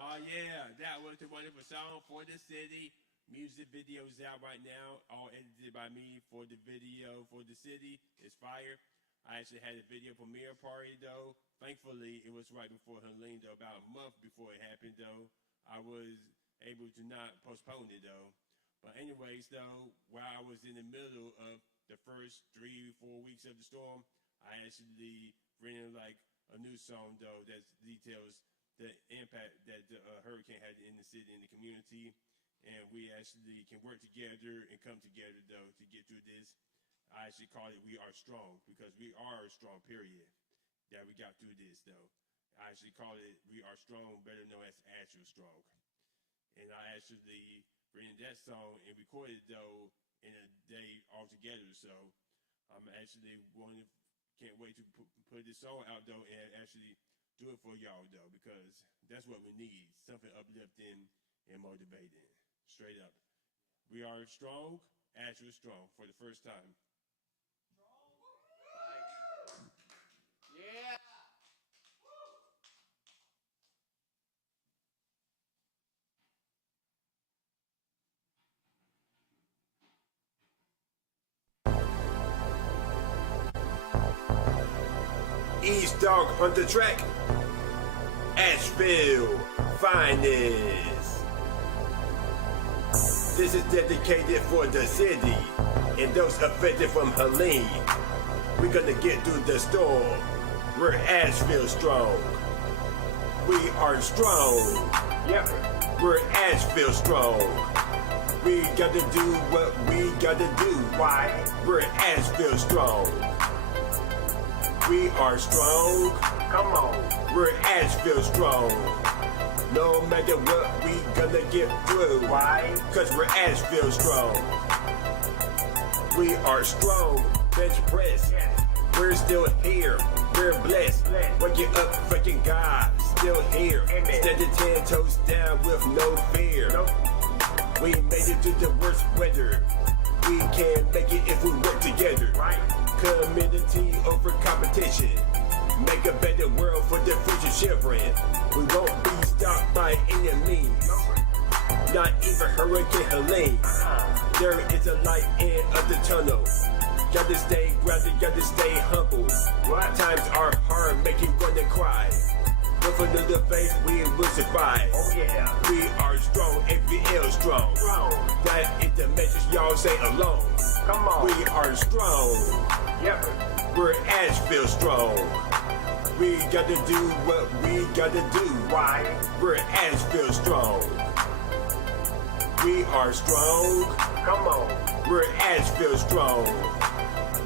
Oh yeah, that was the wonderful song for the city. Music videos out right now, all edited by me for the video for the city. It's fire. I actually had a video premiere party though. Thankfully, it was right before Helene though, about a month before it happened though. I was able to not postpone it though. But anyways though, while I was in the middle of the first 3-4 weeks of the storm, I actually written like a new song though that details the impact that the hurricane had in the city and the community, and we actually can work together and come together though to get through this. I actually call it "We Are Strong" because we are strong. Period. That we got through this though. I actually call it "We Are Strong," better known as actual strong. And I actually written that song and recorded though in a day altogether. So I'm actually wanting to can't wait to put this song out, though, and actually do it for y'all, though, because that's what we need, something uplifting and motivating, straight up. We are strong, Asheville strong, for the first time. Yeah. East Dog on the track. Asheville finest. This is dedicated for the city and those affected from Helene. We're gonna get through the storm. We're Asheville strong. We are strong. Yep. We're Asheville strong. We gotta do what we gotta do. Why? We're Asheville strong. We are strong. Come on. We're Asheville strong. No matter what, we gonna get through. Why? Cause we're Asheville strong. We are strong. Bench press. We're still here. We're blessed. Waking up, fucking God. Still here. Standing 10 toes down with no fear. We made it through the worst weather. We can make it if we work together. Right. Community over competition. Make a better world for the future children. We won't be stopped by any means. Not even Hurricane Helene. There is a light end of the tunnel. Gotta stay grounded, gotta stay humble. Times are hard, make you wanna cry. But for the faith, we will survive. Oh yeah. We are strong, APL strong. That is the message y'all say alone. Come on. We are strong. Yep. We're Asheville strong. We gotta do what we gotta do. Why? We're Asheville strong. We are strong. Come on. We're Asheville strong.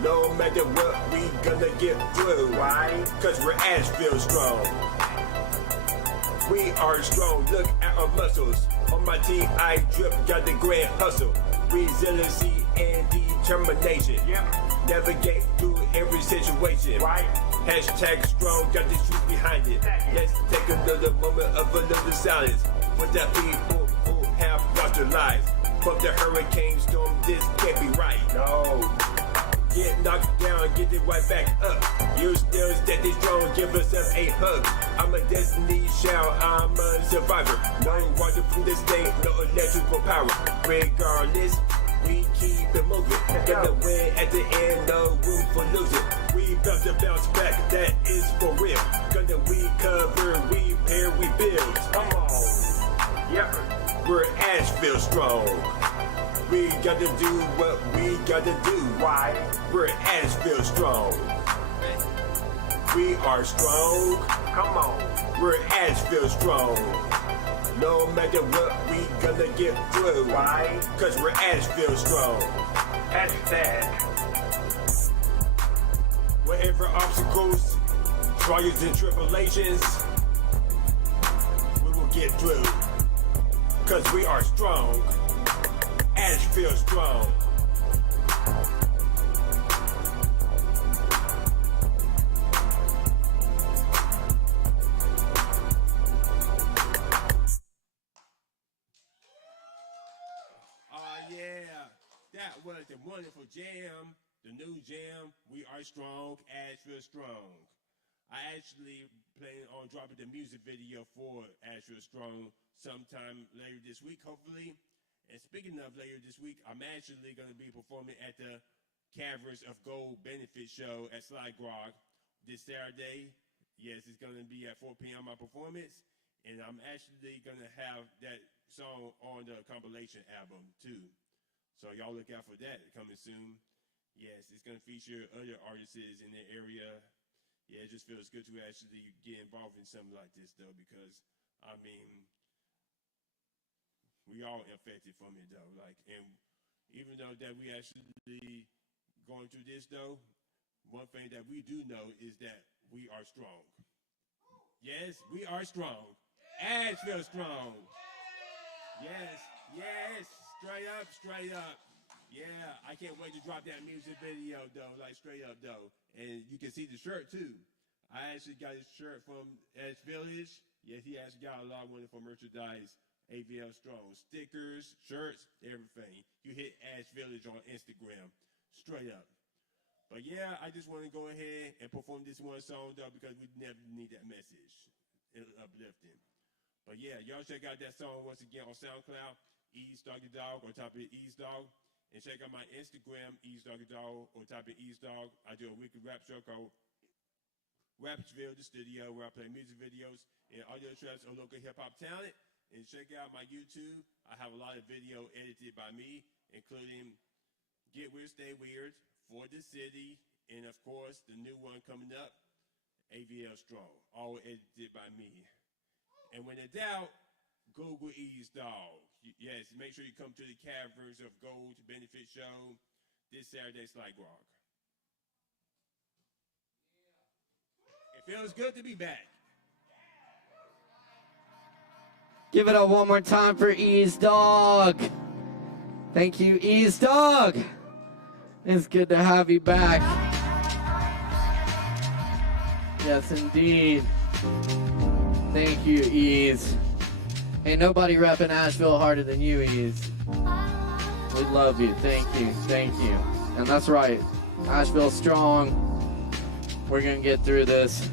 No matter what, we gonna get through. Why? Cause we're Asheville strong. We are strong, look at our muscles. On my team, I drip, got the grand hustle. Resiliency and determination. Navigate through every situation. Right. Hashtag strong, got the truth behind it. Let's take another moment of a little silence for the people who have lost their lives. From the hurricane storm, this can't be right. No. Get knocked down, get it right back up. You still steady strong, give yourself a hug. I'm a destiny child, I'm a survivor. No water from this state, no electrical power. Regardless, we keep it moving. Gonna win at the end, no room for losing. We about to bounce back, that is for real. Gonna recover, repair, rebuild. Come on. Yep. We're Asheville strong. We gotta do what we gotta do. Why? We're Asheville strong. We are strong. Come on. We're Asheville strong. No matter what, we gonna get through. Why? Cause we're Asheville strong. Hashtag. Whatever obstacles, trials and tribulations, we will get through. Cause we are strong. Asheville strong. Yeah, that was the wonderful jam, the new jam, We Are Strong, Asheville Strong. I actually plan on dropping the music video for Asheville Strong sometime later this week, hopefully. And speaking of later this week, I'm actually going to be performing at the Caverns of Gold benefit show at Sly Grog this Saturday. Yes, it's going to be at 4 p.m. my performance. And I'm actually going to have that song on the compilation album too. So y'all look out for that coming soon. Yes, it's going to feature other artists in the area. Yeah, it just feels good to actually get involved in something like this though, because I mean, we all affected from it though. Like, and even though that we actually going through this though, one thing that we do know is that we are strong. Yes, we are strong. Asheville strong. Yes, yes, straight up, straight up. Yeah, I can't wait to drop that music video, though, like straight up, though. And you can see the shirt, too. I actually got his shirt from Ash Village. Yes, he actually got a lot of wonderful merchandise. AVL Strong. Stickers, shirts, everything. You hit Ash Village on Instagram. Straight up. But yeah, I just want to go ahead and perform this one song, though, because we never need that message. It's uplifting. But yeah, y'all check out that song once again on SoundCloud. Ease Doggy Dog, or type in Ease Dog. And check out my Instagram, Ease Doggy Dog, or type in Ease Dog. I do a weekly rap show called Rapsville, the studio, where I play music videos and audio tracks of local hip hop talent. And check out my YouTube. I have a lot of video edited by me, including Get Weird, Stay Weird, For the City, and of course, the new one coming up, AVL Strong, all edited by me. And when in doubt, Google Ease Dog. Yes, make sure you come to the Caverns of Gold benefit show this Saturday, Sly Rock. It feels good to be back. Give it up one more time for Ease Dog. Thank you, Ease Dog. It's good to have you back. Yes, indeed. Thank you, Ease. Ain't nobody repping Asheville harder than you, Ease. We love you. Thank you. Thank you. And that's right. Asheville strong. We're going to get through this.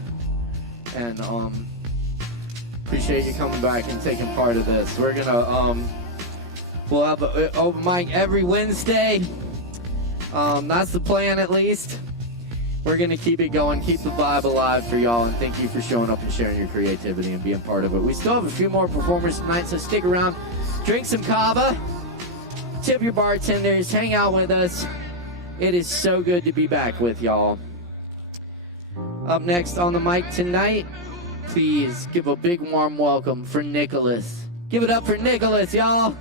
And appreciate you coming back and taking part of this. We're going to, we'll have an open mic every Wednesday. That's the plan, at least. We're going to keep it going, keep the vibe alive for y'all, and thank you for showing up and sharing your creativity and being part of it. We still have a few more performers tonight, so stick around. Drink some Kava, tip your bartenders, hang out with us. It is so good to be back with y'all. Up next on the mic tonight, please give a big warm welcome for Nicholas. Give it up for Nicholas, y'all.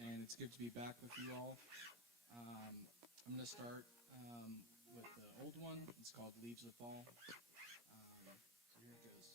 And it's good to be back with you all. I'm going to start with the old one. It's called Leaves That Fall. So here it goes.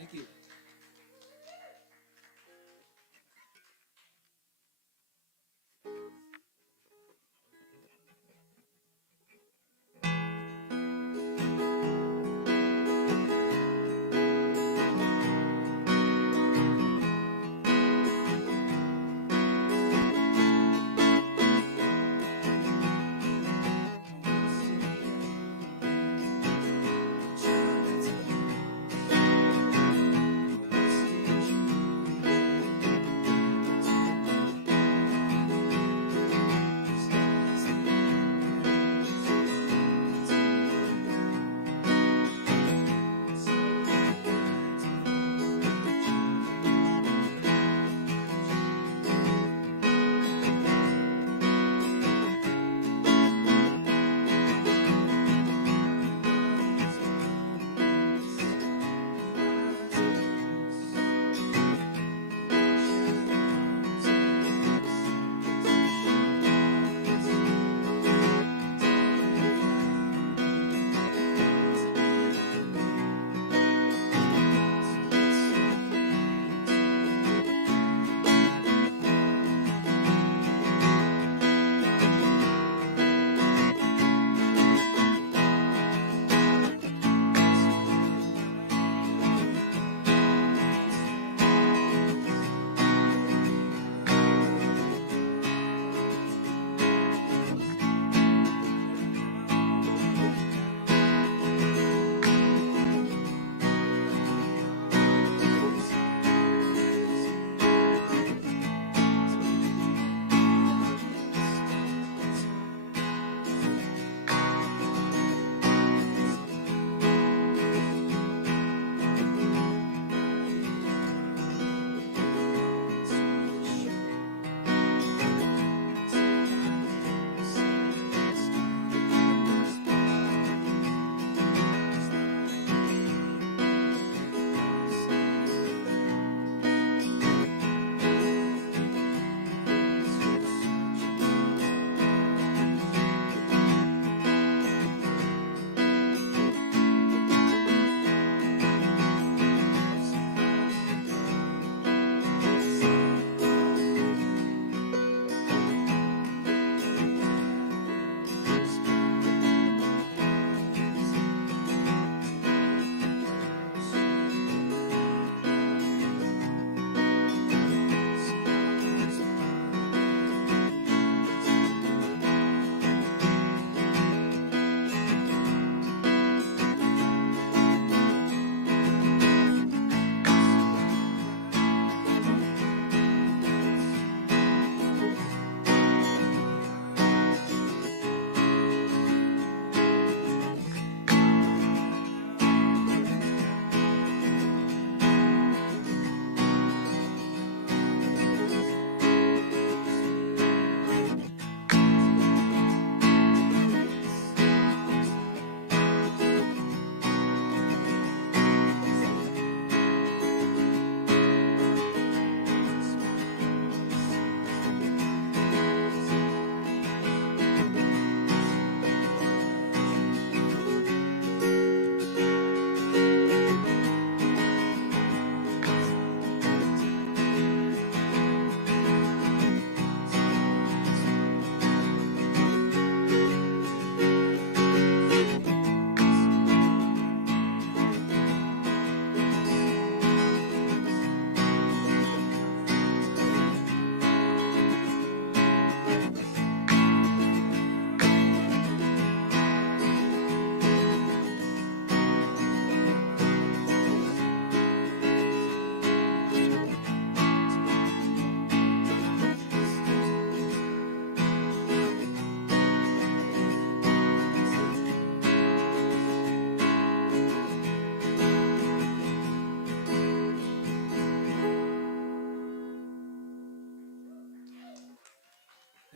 Thank you.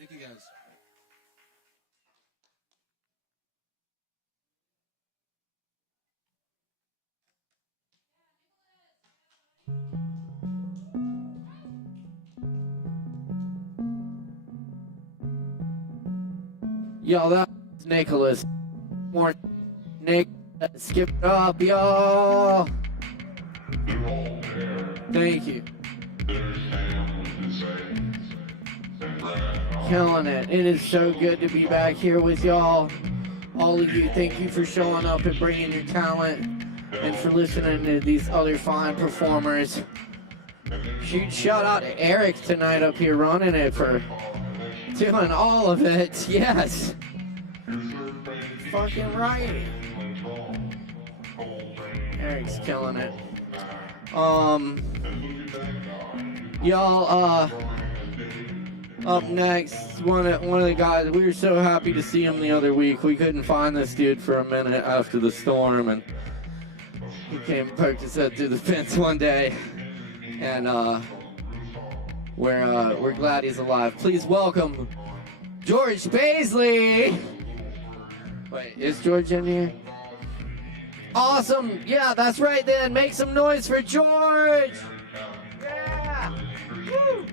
Thank you, guys. Y'all, that was Nicholas. More Nick, skip it up, y'all. Thank you. Killing it. It is so good to be back here with y'all. All of you, thank you for showing up and bringing your talent and for listening to these other fine performers. Huge shout out to Eric tonight up here running it for doing all of it. Yes. Fucking right. Eric's killing it. Y'all, up next, one of the guys, we were so happy to see him the other week. We couldn't find this dude for a minute after the storm, and he came and poked his head through the fence one day, and we're glad he's alive. Please welcome George Paisley. Wait, is George in here? Awesome. Yeah, that's right then. Make some noise for George. Yeah. Woo.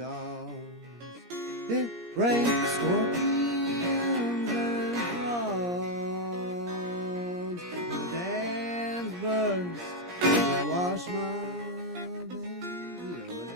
dogs. It breaks scorpions and frogs. The dams burst. I wash my baby away.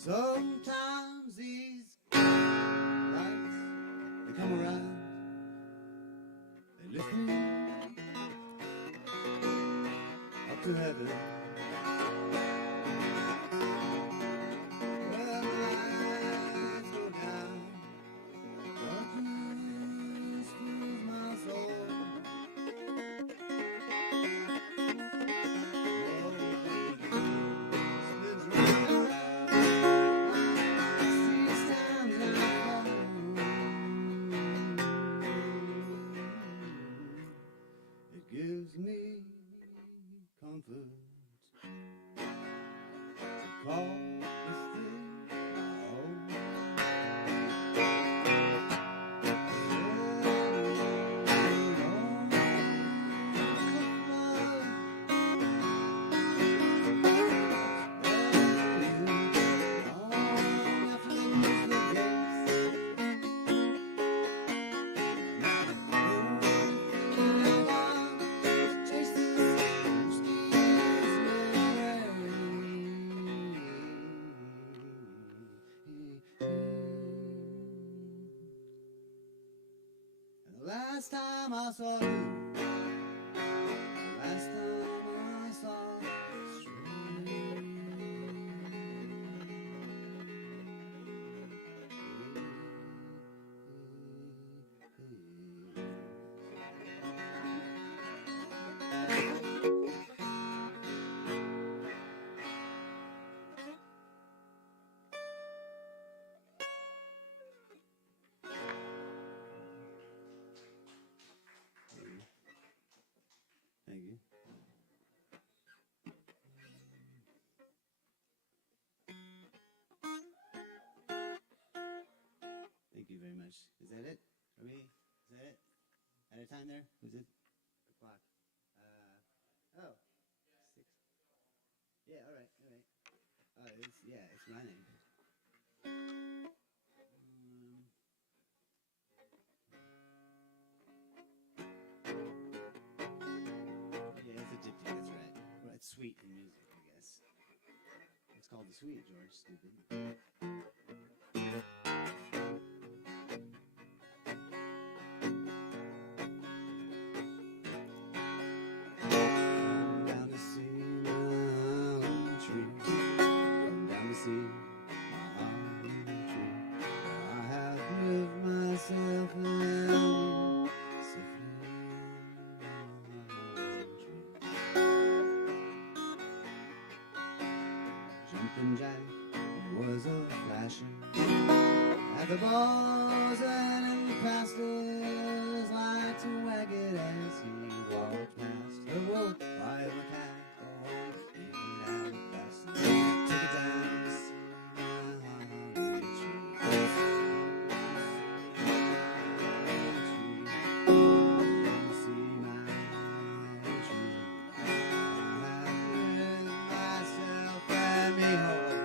Sometimes these lights, they come around, they lift me up to heaven. When the lights go down, darkness fills my soul. Gives me comfort to call this thing my own. Last time I saw you, last time I saw Thank you. Thank you very much. Is that it? Are we? Is that it? At a time there? Was it? The clock. Oh. 6. Yeah, all right, all right. It's my name. Yeah, it's a diptych, that's right. Well, it's sweet in music, I guess. It's called the suite, George, stupid. Down to see my own tree. Down to see my own tree. I have lived myself alone, safely Jumping Jack was a flashing at the bars and in past his light to wag it as he walked past the wolf by the cat going in and out past the took it down to see my honey tree. See my honey tree. I have lived myself and me home.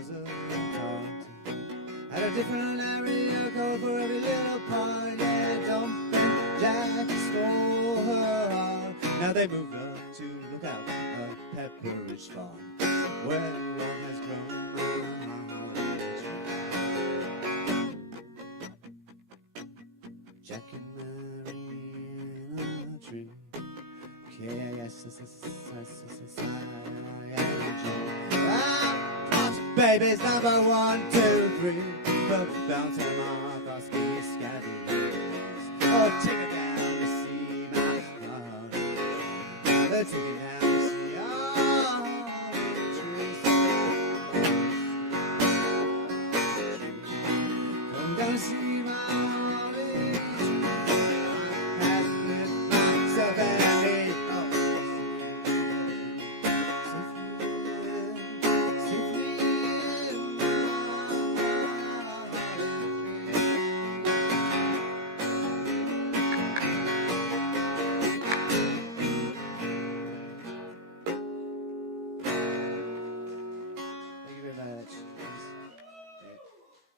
was a Tarleton. Had a different area code for every little part. Yeah, Dumpin' Jack stole her heart. Now they moved up to look out a Pepperidge Farm, where one has grown on my holiday tree. Jack and Mary in a tree. Babies number 1, 2, 3. But bouncing on the ski scabby. Oh, take it down to see my heart. Let's take it down to see all the trees. Come down to see my holly tree. I have with myself and me.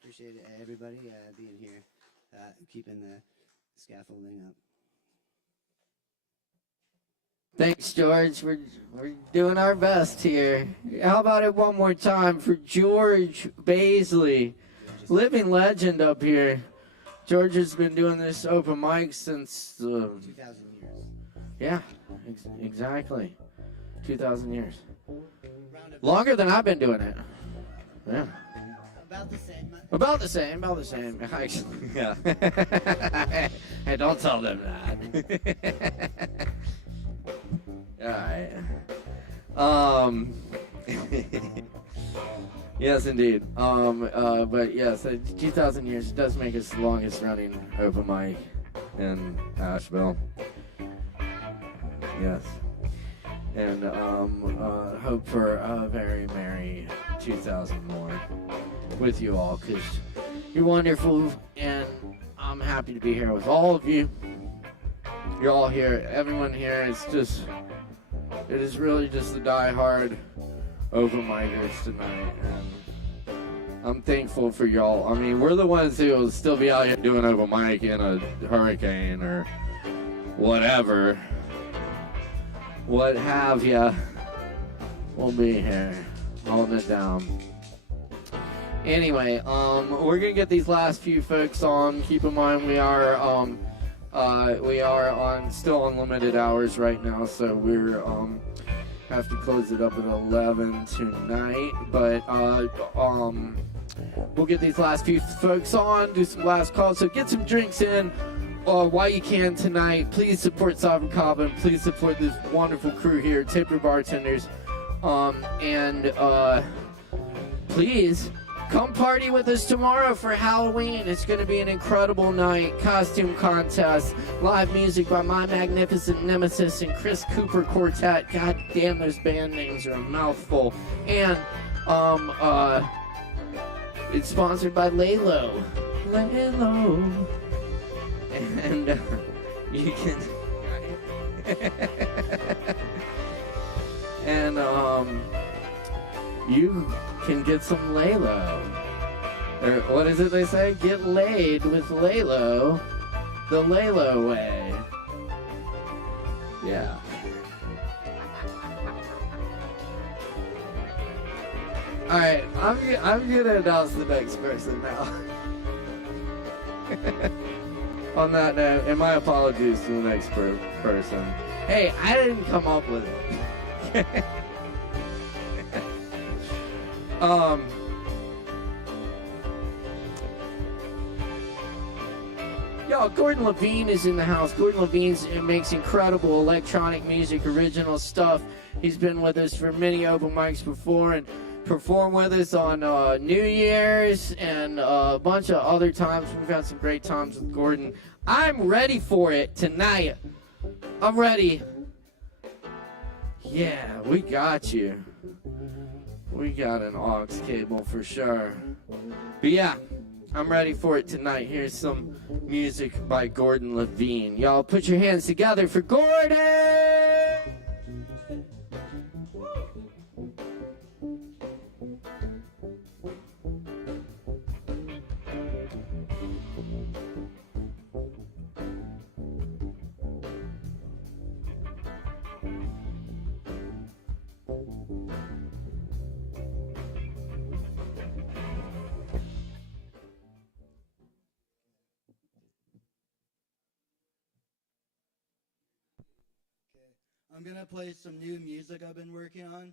Appreciate everybody being here, keeping the scaffolding up. Thanks, George. We're doing our best here. How about it one more time for George Baisley, living legend up here. George has been doing this open mic since 2,000 years. Yeah, exactly. 2,000 years. Longer than I've been doing it. Yeah. About the same. About the same. Actually, yeah. Hey, don't tell them that. All right. Yes, indeed. But yes, 2,000 years does make us the longest running open mic in Asheville. Yes. And hope for a very merry 2,000 more with you all, because you're wonderful, and I'm happy to be here with all of you. You're all here. Everyone here is just, it is really just the die-hard open micers tonight, and I'm thankful for y'all. I mean, we're the ones who will still be out here doing open mic in a hurricane or whatever. What have ya? We'll be here holding it down. Anyway, we're gonna get these last few folks on. Keep in mind we are still on limited hours right now, so we're have to close it up at 11 tonight. But we'll get these last few folks on, do some last calls. So get some drinks in while you can tonight. Please support Sovereign Kava, and please support this wonderful crew here. Tip your bartenders, and please come party with us tomorrow for Halloween. It's going to be an incredible night. Costume contest, live music by My Magnificent Nemesis and Chris Cooper Quartet. God damn, those band names are a mouthful. And it's sponsored by Lalo. And you can and you can get some Lalo. Or what is it they say? Get laid with Lalo the Lalo way. Yeah. Alright, I'm gonna announce the next person now. On that note, and my apologies to the next person. Hey, I didn't come up with it. Yo, Gordon Levine is in the house. Gordon Levine makes incredible electronic music, original stuff. He's been with us for many open mics before and performed with us on New Year's and a bunch of other times. We've had some great times with Gordon. I'm ready for it tonight. I'm ready. Yeah, we got you. We got an aux cable for sure. But yeah, I'm ready for it tonight. Here's some music by Gordon Levine. Y'all put your hands together for Gordon! I'm gonna play some new music I've been working on.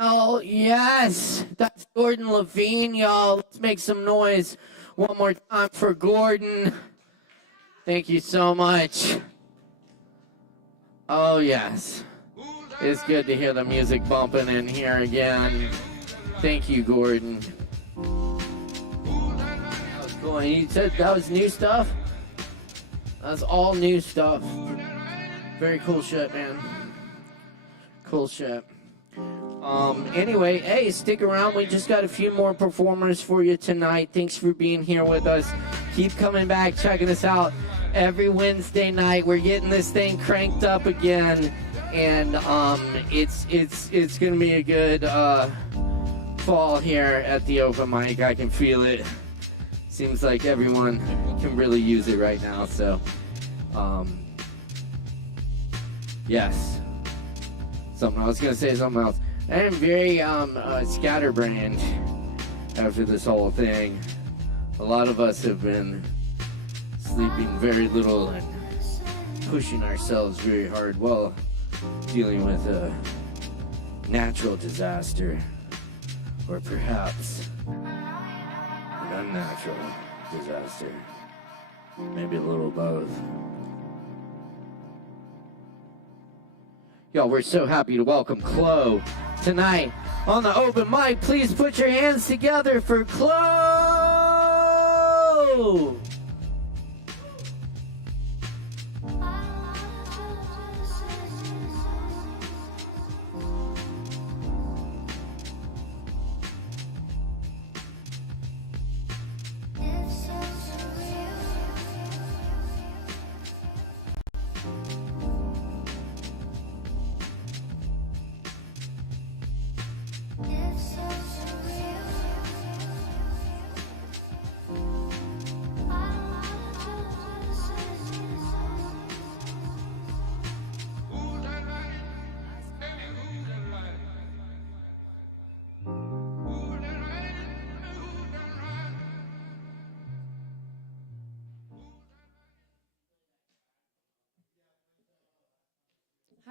Oh, yes. That's Gordon Levine, y'all. Let's make some noise one more time for Gordon. Thank you so much. Oh, yes. It's good to hear the music bumping in here again. Thank you, Gordon. That was cool. And you said that was new stuff? That's all new stuff. Very cool shit, man. Cool shit. Anyway, hey, stick around. We just got a few more performers for you tonight. Thanks for being here with us. Keep coming back, checking us out every Wednesday night. We're getting this thing cranked up again, and it's gonna be a good fall here at the open mic. I can feel it. Seems like everyone can really use it right now. So, yes. I was gonna say something else. I am very scatterbrained after this whole thing. A lot of us have been sleeping very little and pushing ourselves very hard while dealing with a natural disaster, or perhaps an natural disaster. Maybe a little of both. Y'all, we're so happy to welcome Chloe tonight on the open mic. Please put your hands together for Chloe!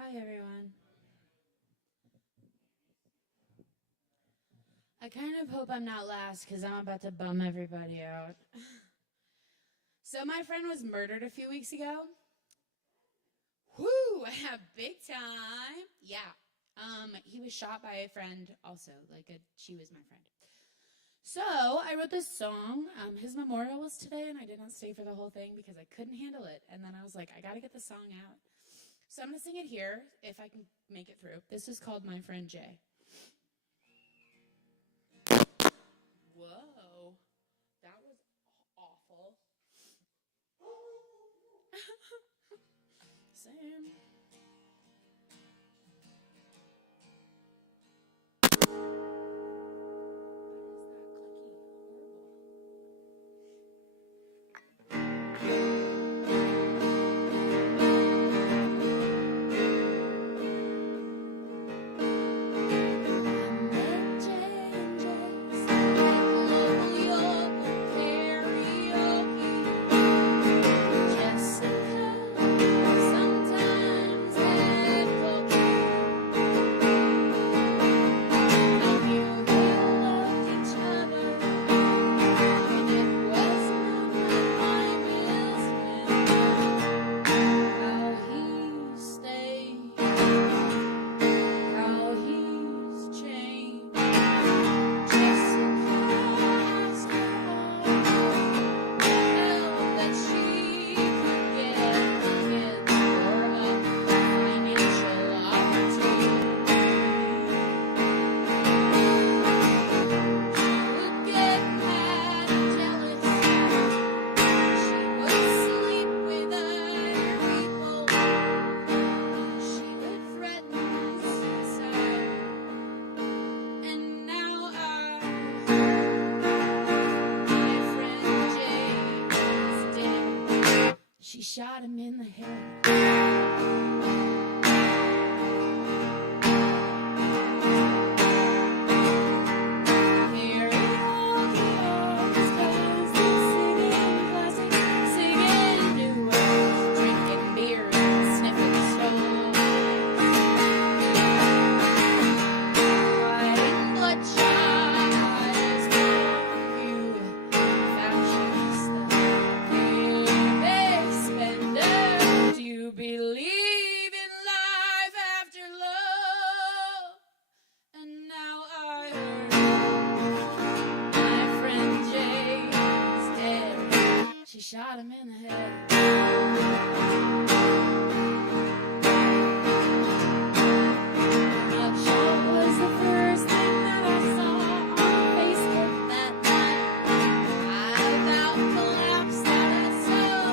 Hi, everyone. I kind of hope I'm not last because I'm about to bum everybody out. So my friend was murdered a few weeks ago. Whoo! Big time. Yeah. He was shot by a friend also. She was my friend. So I wrote this song. His memorial was today, and I did not stay for the whole thing because I couldn't handle it. And then I was like, I got to get the song out. So I'm going to sing it here, if I can make it through. This is called My Friend Jay. Whoa. That was awful. Same. She shot him in the head. Shot him in the head. That shot was the first thing that I saw on Facebook that night. I about collapsed out of the cell.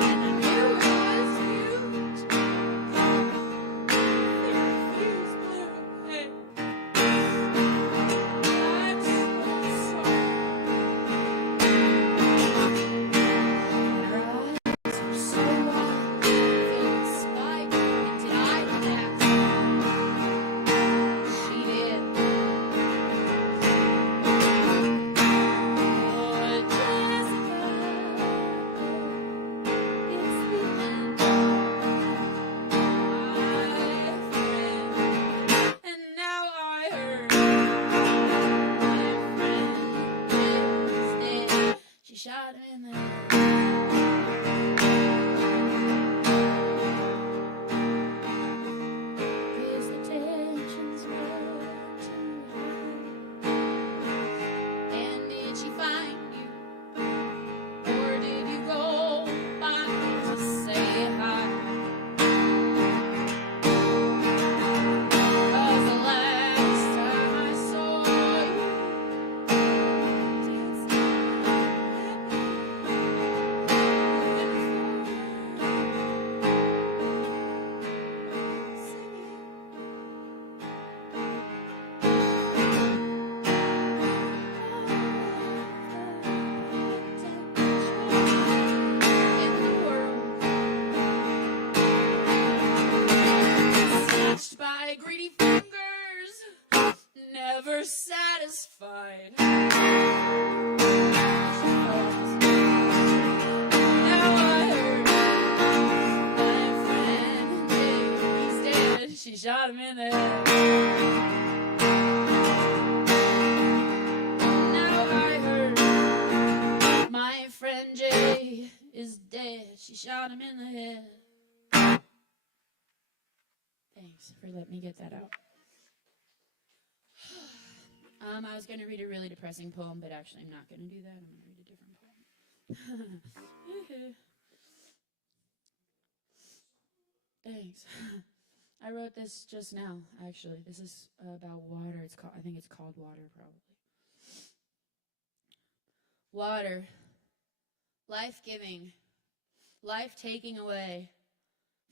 And I knew it was huge. Fuse blew. Hey. I'm so sorry. never satisfied. Now I heard my friend Dave, he's dead. She shot him in the head. Now I heard my friend Jay is dead. She shot him in the head. Thanks for letting me get that out. I was going to read a really depressing poem, but actually I'm not going to do that. I'm going to read a different poem. Thanks. I wrote this just now, actually. This is about water. I think it's called Water, probably. Water. Life-giving. Life taking away.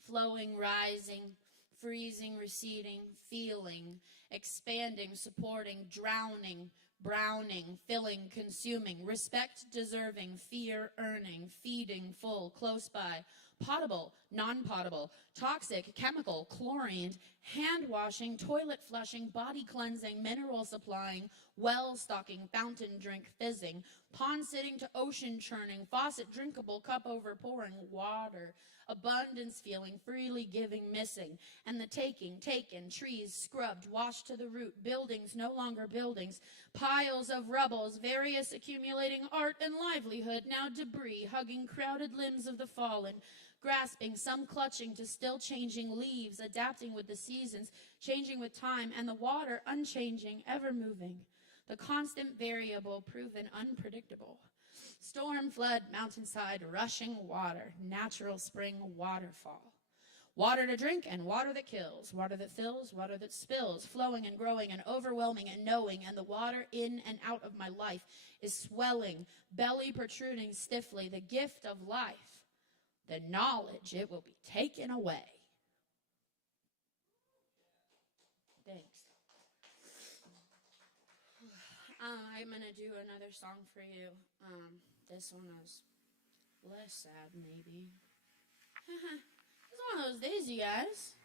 Flowing, rising, freezing, receding, feeling, expanding, supporting, drowning, browning, filling, consuming, respect deserving, fear earning, feeding, full, close by, potable, non-potable, toxic, chemical, chlorined, hand washing, toilet flushing, body cleansing, mineral supplying, well stocking, fountain drink fizzing, pond sitting to ocean churning, faucet drinkable, cup over pouring, water, abundance feeling, freely giving, missing, and the taking, taken, trees scrubbed, washed to the root, buildings no longer buildings, piles of rubbles, various accumulating art and livelihood, now debris, hugging crowded limbs of the fallen, grasping, some clutching to still changing leaves, adapting with the seasons, changing with time, and the water unchanging, ever moving, the constant variable, proven unpredictable. Storm, flood, mountainside, rushing water, natural spring, waterfall. Water to drink and water that kills, water that fills, water that spills, flowing and growing and overwhelming and knowing, and the water in and out of my life is swelling, belly protruding stiffly, the gift of life, the knowledge it will be taken away. Thanks. I'm going to do another song for you. This one is less sad, maybe. It's one of those days, you guys.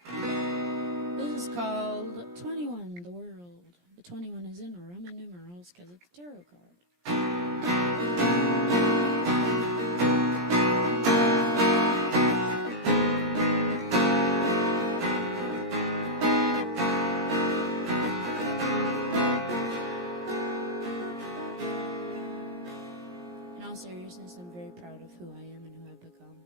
This is called 21, the world. The 21 is in Roman numerals because it's a tarot card. Seriousness, I'm very proud of who I am and who I've become.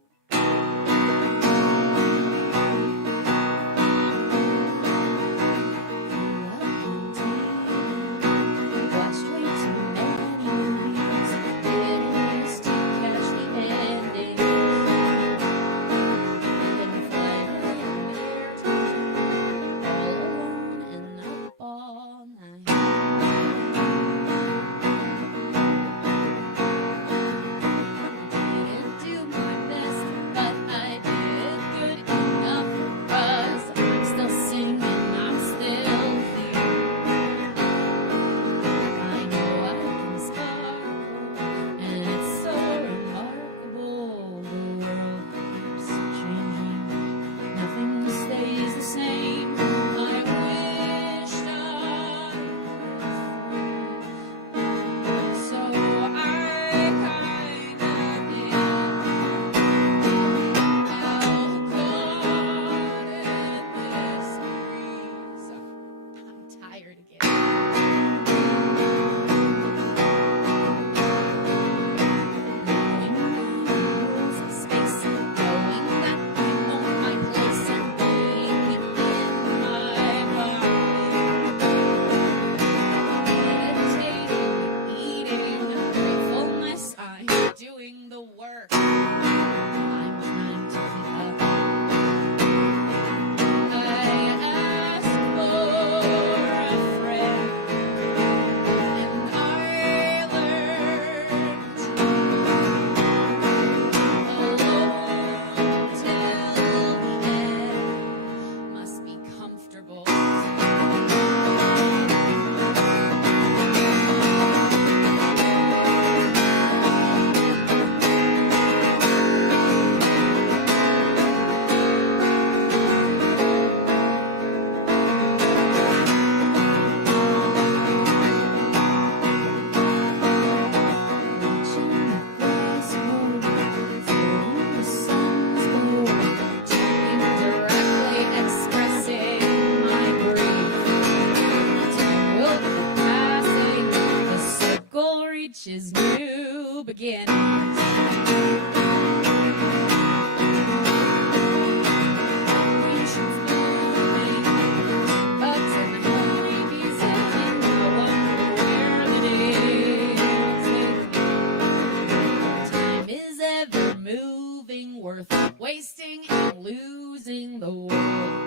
Watched way too many movies, didn't used to catch the ending. Then fled there, all alone and up all night. Didn't do reaches new beginnings. Creation's moving, bugs and honeybees singing. I wonder where the days take me. Time is ever moving, worth wasting and losing. The world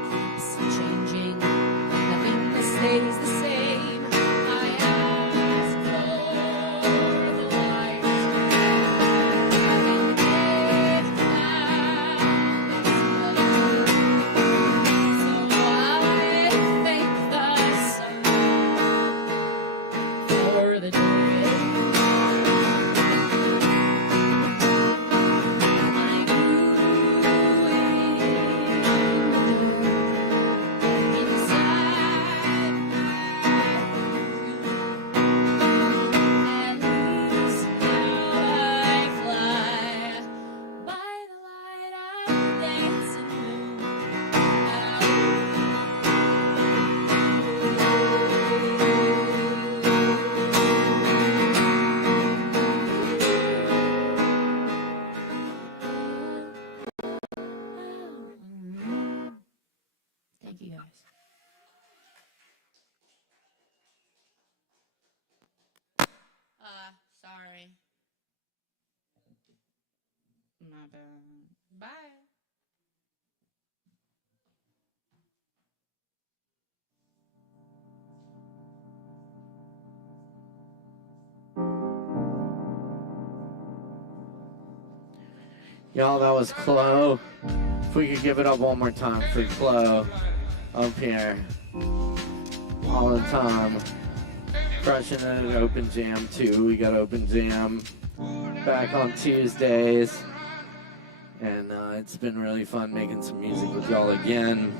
keeps changing, nothing stays the same. I ask for the light and the day clouds so I thank the sun for the day. Thank you guys. Sorry. My bad. Bye. Y'all, that was Chloe. If we could give it up one more time for Chloe up here. All the time. Crushing it at Open Jam too. We got Open Jam back on Tuesdays. And it's been really fun making some music with y'all again.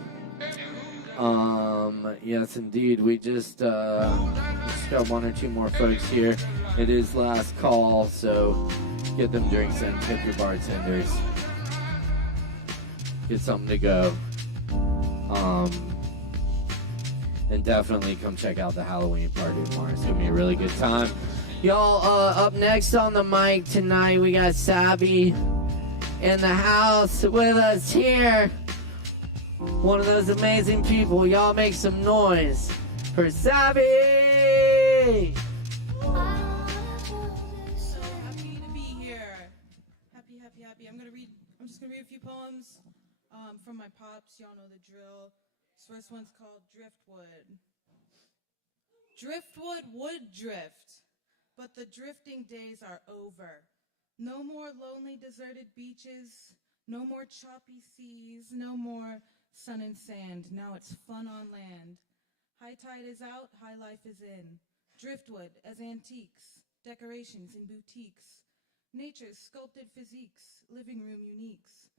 Yes, indeed. We just got one or two more folks here. It is last call, so get them drinks in. Tip your bartenders. Get something to go. And definitely come check out the Halloween party tomorrow. It's going to be a really good time. Y'all, up next on the mic tonight, we got Savvy in the house with us here. One of those amazing people. Y'all make some noise for Savvy! So happy to be here. Happy. I'm just gonna read a few poems from my pops. Y'all know the drill. This first one's called Driftwood. Driftwood would drift, but the drifting days are over. No more lonely deserted beaches, no more choppy seas, no more sun and sand. Now it's fun on land. High tide is out, high life is in. Driftwood as antiques, decorations in boutiques, nature's sculpted physiques, living room uniques.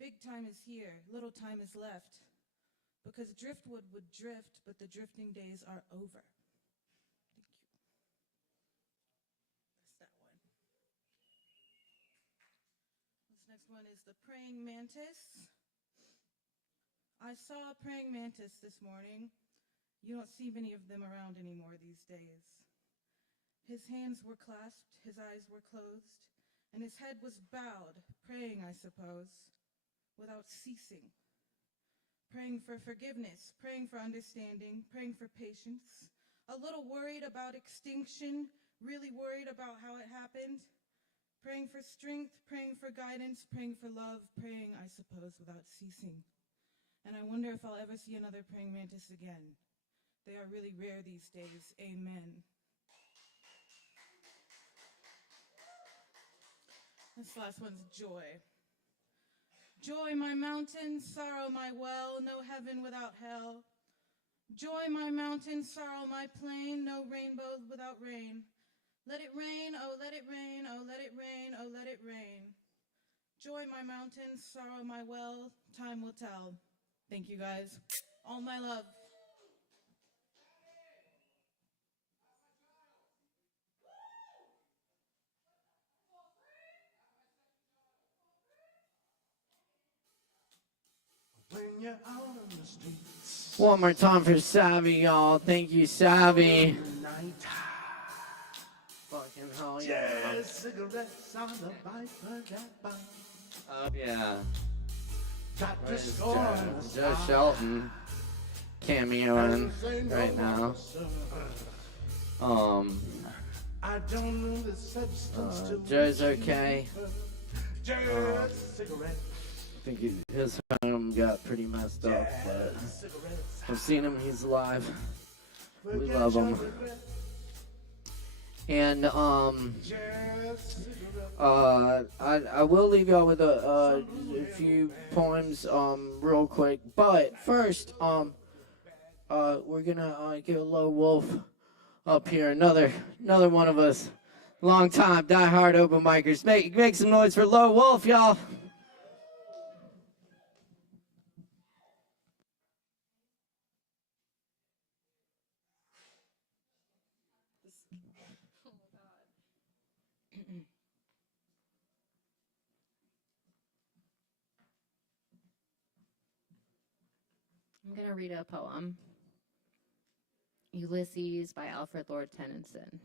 Big time is here, little time is left. Because driftwood would drift, but the drifting days are over. Thank you. That's that one. This next one is the praying mantis. I saw a praying mantis this morning. You don't see many of them around anymore these days. His hands were clasped, his eyes were closed, and his head was bowed, praying, I suppose, without ceasing. Praying for forgiveness, praying for understanding, praying for patience, a little worried about extinction, really worried about how it happened, praying for strength, praying for guidance, praying for love, praying, I suppose, without ceasing. And I wonder if I'll ever see another praying mantis again. They are really rare these days. Amen. This last one's joy. Joy, my mountain, sorrow, my well, no heaven without hell. Joy, my mountain, sorrow, my plain, no rainbow without rain. Let it rain, oh, let it rain, oh, let it rain, oh, let it rain. Joy, my mountain, sorrow, my well, time will tell. Thank you, guys. All my love. One more time for Savvy, y'all. Thank you, Savvy. Fucking Oh, yeah. Just cigarettes on the Viper that bomb. Oh, yeah. Got to Where's score on the Joe Shelton cameoing right now. I don't know the substance to Joe's okay. Just cigarettes. I think his home got pretty messed up, but I've seen him, he's alive. We love him. And I will leave y'all with a few poems real quick, but first we're gonna get a Low Wolf up here, another one of us long time diehard open micers. Make some noise for Low Wolf, y'all. I'm going to read a poem. Ulysses by Alfred Lord Tennyson.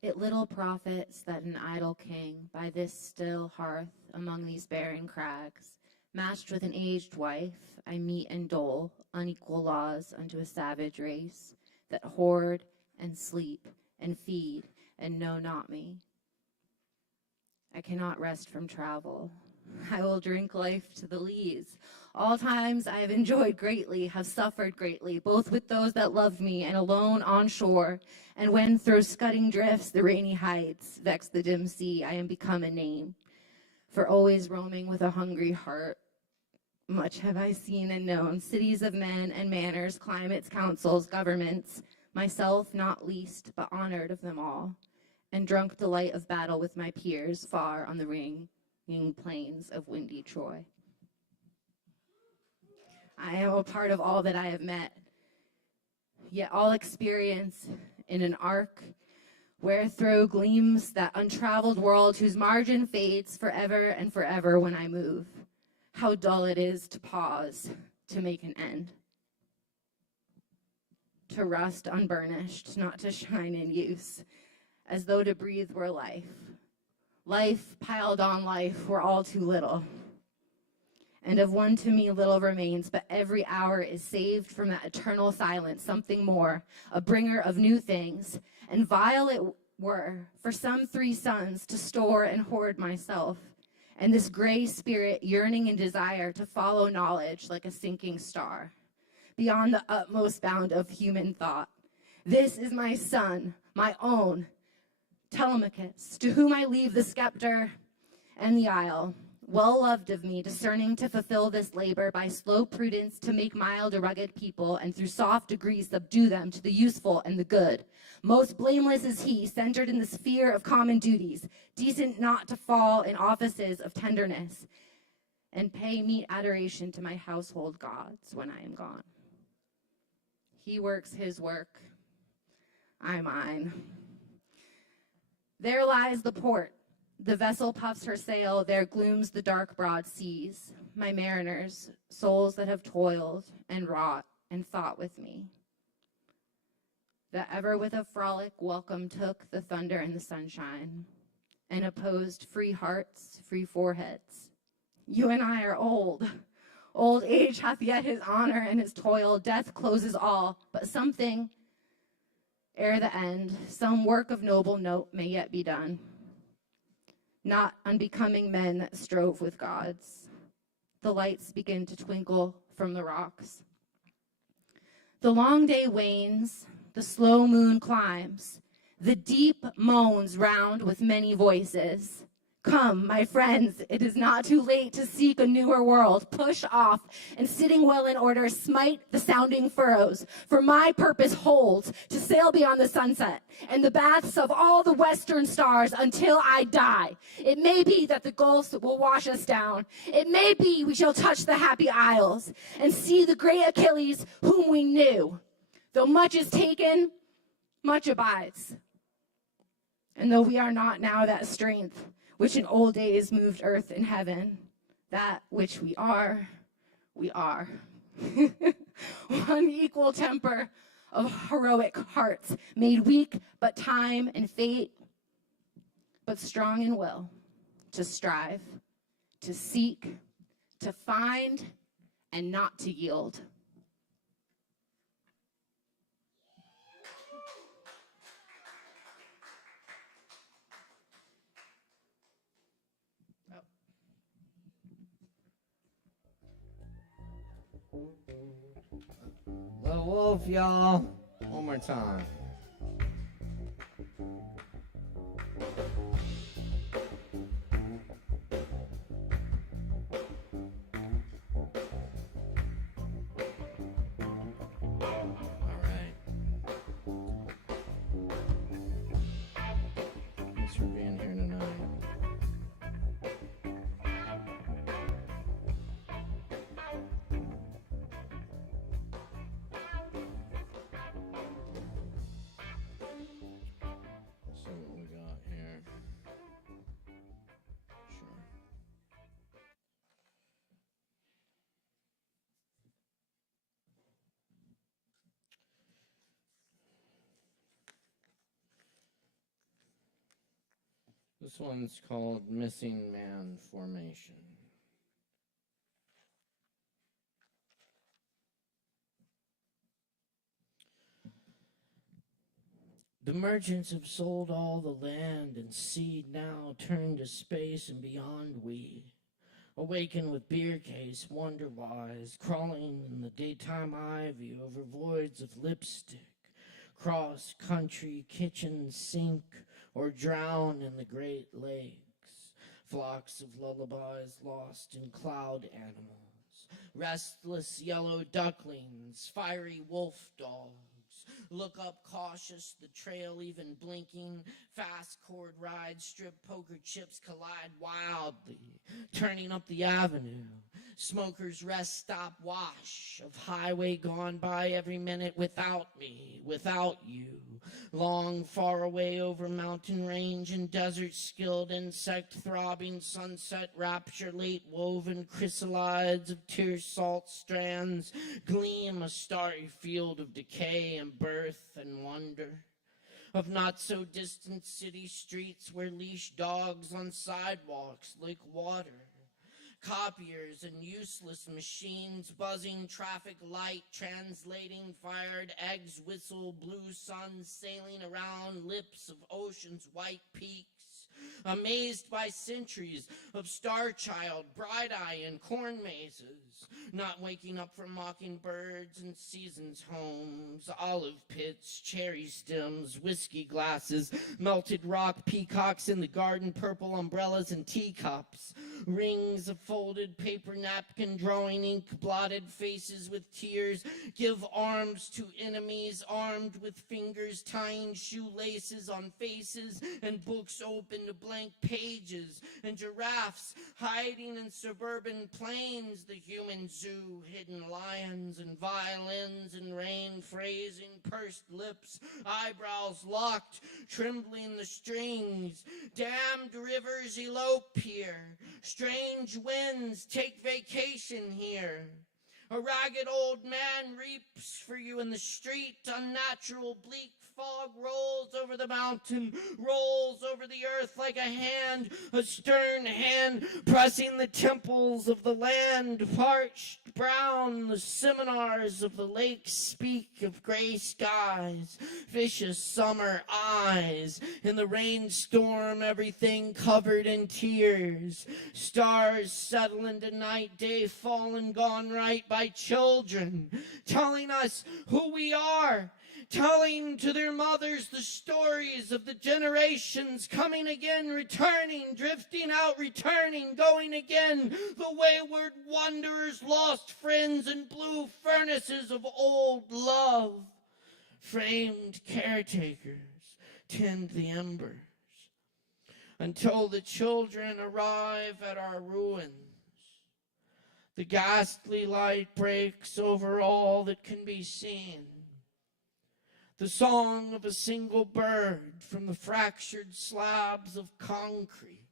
It little profits that an idle king by this still hearth among these barren crags, matched with an aged wife, I meet and dole unequal laws unto a savage race that hoard and sleep and feed and know not me. I cannot rest from travel. I will drink life to the lees. All times I have enjoyed greatly, have suffered greatly, both with those that loved me and alone on shore. And when through scudding drifts the rainy heights vex the dim sea, I am become a name. For always roaming with a hungry heart, much have I seen and known, cities of men and manners, climates, councils, governments, myself not least, but honored of them all, and drunk delight of battle with my peers far on the ringing plains of windy Troy. I am a part of all that I have met, yet all experience in an arc wherethrough gleams that untraveled world whose margin fades forever and forever when I move. How dull it is to pause, to make an end, to rust unburnished, not to shine in use, as though to breathe were life. Life piled on life were all too little. And of one to me little remains, but every hour is saved from that eternal silence, something more, a bringer of new things. And vile it were for some 3 suns to store and hoard myself, and this gray spirit yearning in desire to follow knowledge like a sinking star, beyond the utmost bound of human thought. This is my son, my own, Telemachus, to whom I leave the scepter and the isle, well loved of me, discerning to fulfill this labor by slow prudence to make mild a rugged people, and through soft degrees subdue them to the useful and the good. Most blameless is he, centered in the sphere of common duties, decent not to fall in offices of tenderness, and pay meet adoration to my household gods when I am gone. He works his work, I mine. There lies the port. The vessel puffs her sail, there glooms the dark broad seas. My mariners, souls that have toiled and wrought and thought with me, that ever with a frolic welcome took the thunder and the sunshine, and opposed free hearts, free foreheads. You and I are old. Old age hath yet his honor and his toil. Death closes all, but something ere the end, some work of noble note may yet be done. Not unbecoming men that strove with gods. The lights begin to twinkle from the rocks. The long day wanes, the slow moon climbs, the deep moans round with many voices. Come, my friends, it is not too late to seek a newer world. Push off, and sitting well in order, smite the sounding furrows. For my purpose holds to sail beyond the sunset and the baths of all the western stars until I die. It may be that the gulfs will wash us down. It may be we shall touch the happy isles and see the great Achilles whom we knew. Though much is taken, much abides. And though we are not now that strength which in old days moved earth and heaven, that which we are, we are. One equal temper of heroic hearts, made weak but time and fate, but strong in will, to strive, to seek, to find, and not to yield. Little Wolf, y'all. One more time. All right. Thanks for being here tonight. See what we got here. Sure. This one's called Missing Man Formation. The merchants have sold all the land and seed, now turned to space and beyond we. Awaken with beer case, wonder-wise, crawling in the daytime ivy over voids of lipstick, cross-country kitchen sink, or drown in the Great Lakes. Flocks of lullabies lost in cloud animals, restless yellow ducklings, fiery wolf dogs. Look up cautious, the trail even blinking, fast cord ride, strip poker chips collide wildly, turning up the avenue. Smokers rest stop wash of highway gone by every minute without me, without you. Long far away over mountain range and desert skilled insect throbbing sunset rapture late woven chrysalides of tear salt strands gleam a starry field of decay and birth and wonder. Of not so distant city streets where leash dogs on sidewalks lick water. Copiers and useless machines, buzzing traffic light, translating fired eggs, whistle, blue suns sailing around lips of ocean's white peaks. Amazed by centuries of star child, bright eye, and corn mazes, not waking up from mockingbirds and seasons homes, olive pits, cherry stems, whiskey glasses, melted rock peacocks in the garden, purple umbrellas and teacups, rings of folded paper napkin, drawing ink blotted faces with tears, give arms to enemies armed with fingers, tying shoelaces on faces and books open to blank pages, and giraffes hiding in suburban plains, the human zoo, hidden lions and violins and rain phrasing, pursed lips, eyebrows locked, trembling the strings, damned rivers elope here, strange winds take vacation here. A ragged old man reaps for you in the street, unnatural bleak fog rolls over the mountain, rolls over the earth like a stern hand, pressing the temples of the land, parched brown, the seminars of the lake speak of gray skies, vicious summer eyes, in the rainstorm everything covered in tears, stars settle into night, day fallen, gone right by children, telling us who we are, telling to their mothers the stories of the generations coming again, returning, drifting out, returning, going again, the wayward wanderers, lost friends in blue furnaces of old love. Framed caretakers tend the embers until the children arrive at our ruins. The ghastly light breaks over all that can be seen. The song of a single bird from the fractured slabs of concrete,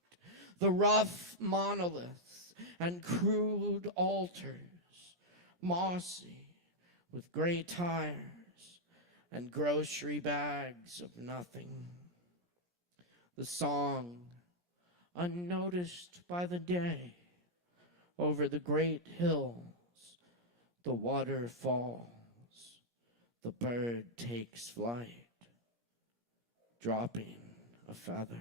the rough monoliths and crude altars, mossy, with gray tires and grocery bags of nothing. The song, unnoticed by the day, over the great hills, the water falls, the bird takes flight, dropping a feather.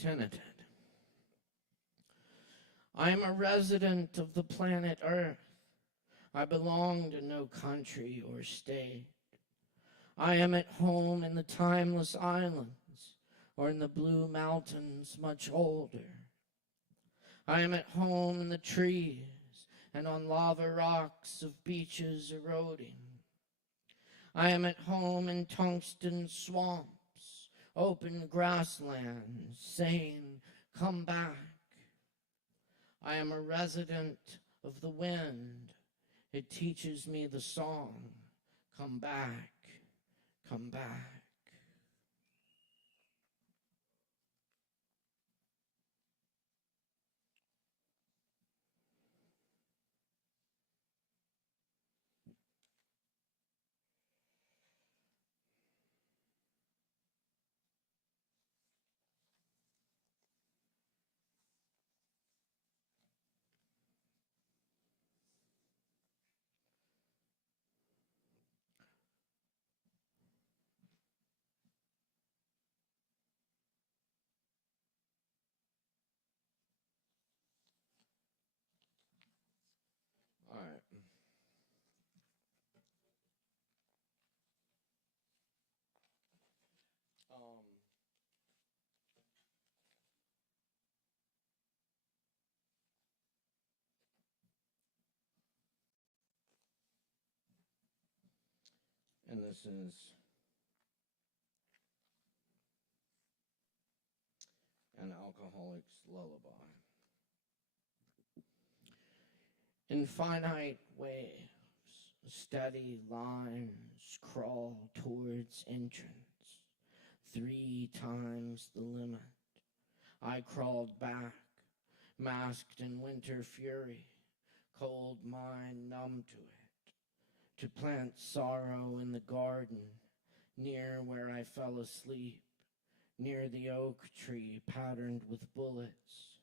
Tenanted. I am a resident of the planet Earth. I belong to no country or state. I am at home in the timeless islands or in the blue mountains much older. I am at home in the trees and on lava rocks of beaches eroding. I am at home in tungsten swamps, open grasslands, saying, come back. I am a resident of the wind. It teaches me the song, come back, come back. All right. And this is an alcoholic's lullaby. In finite waves, steady lines crawl towards entrance, 3 times the limit. I crawled back, masked in winter fury, cold mind numb to it, to plant sorrow in the garden, near where I fell asleep, near the oak tree patterned with bullets.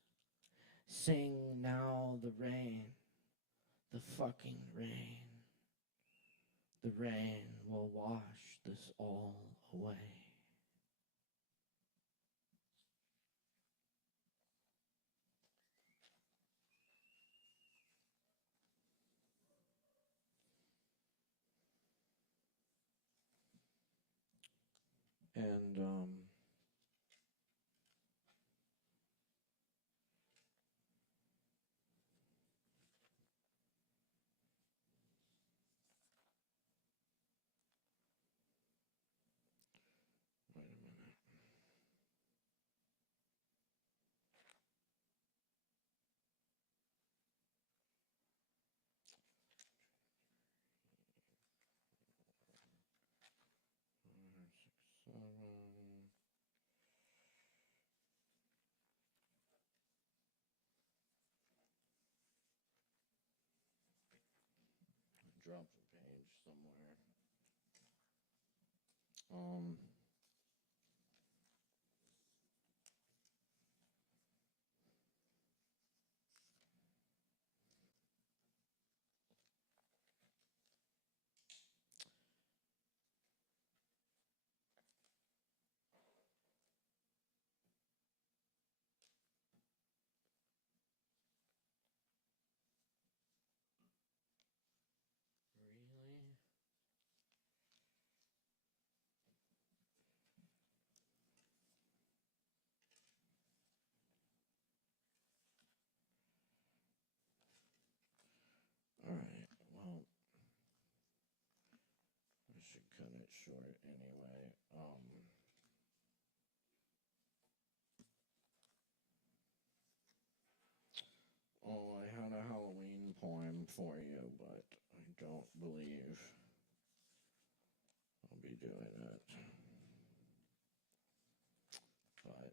Sing now the rain, the fucking rain. The rain will wash this all away. And wait a minute. Dropped a page somewhere. Really? All right. Well, I should cut it short anyway. for you, but I don't believe I'll be doing it. But,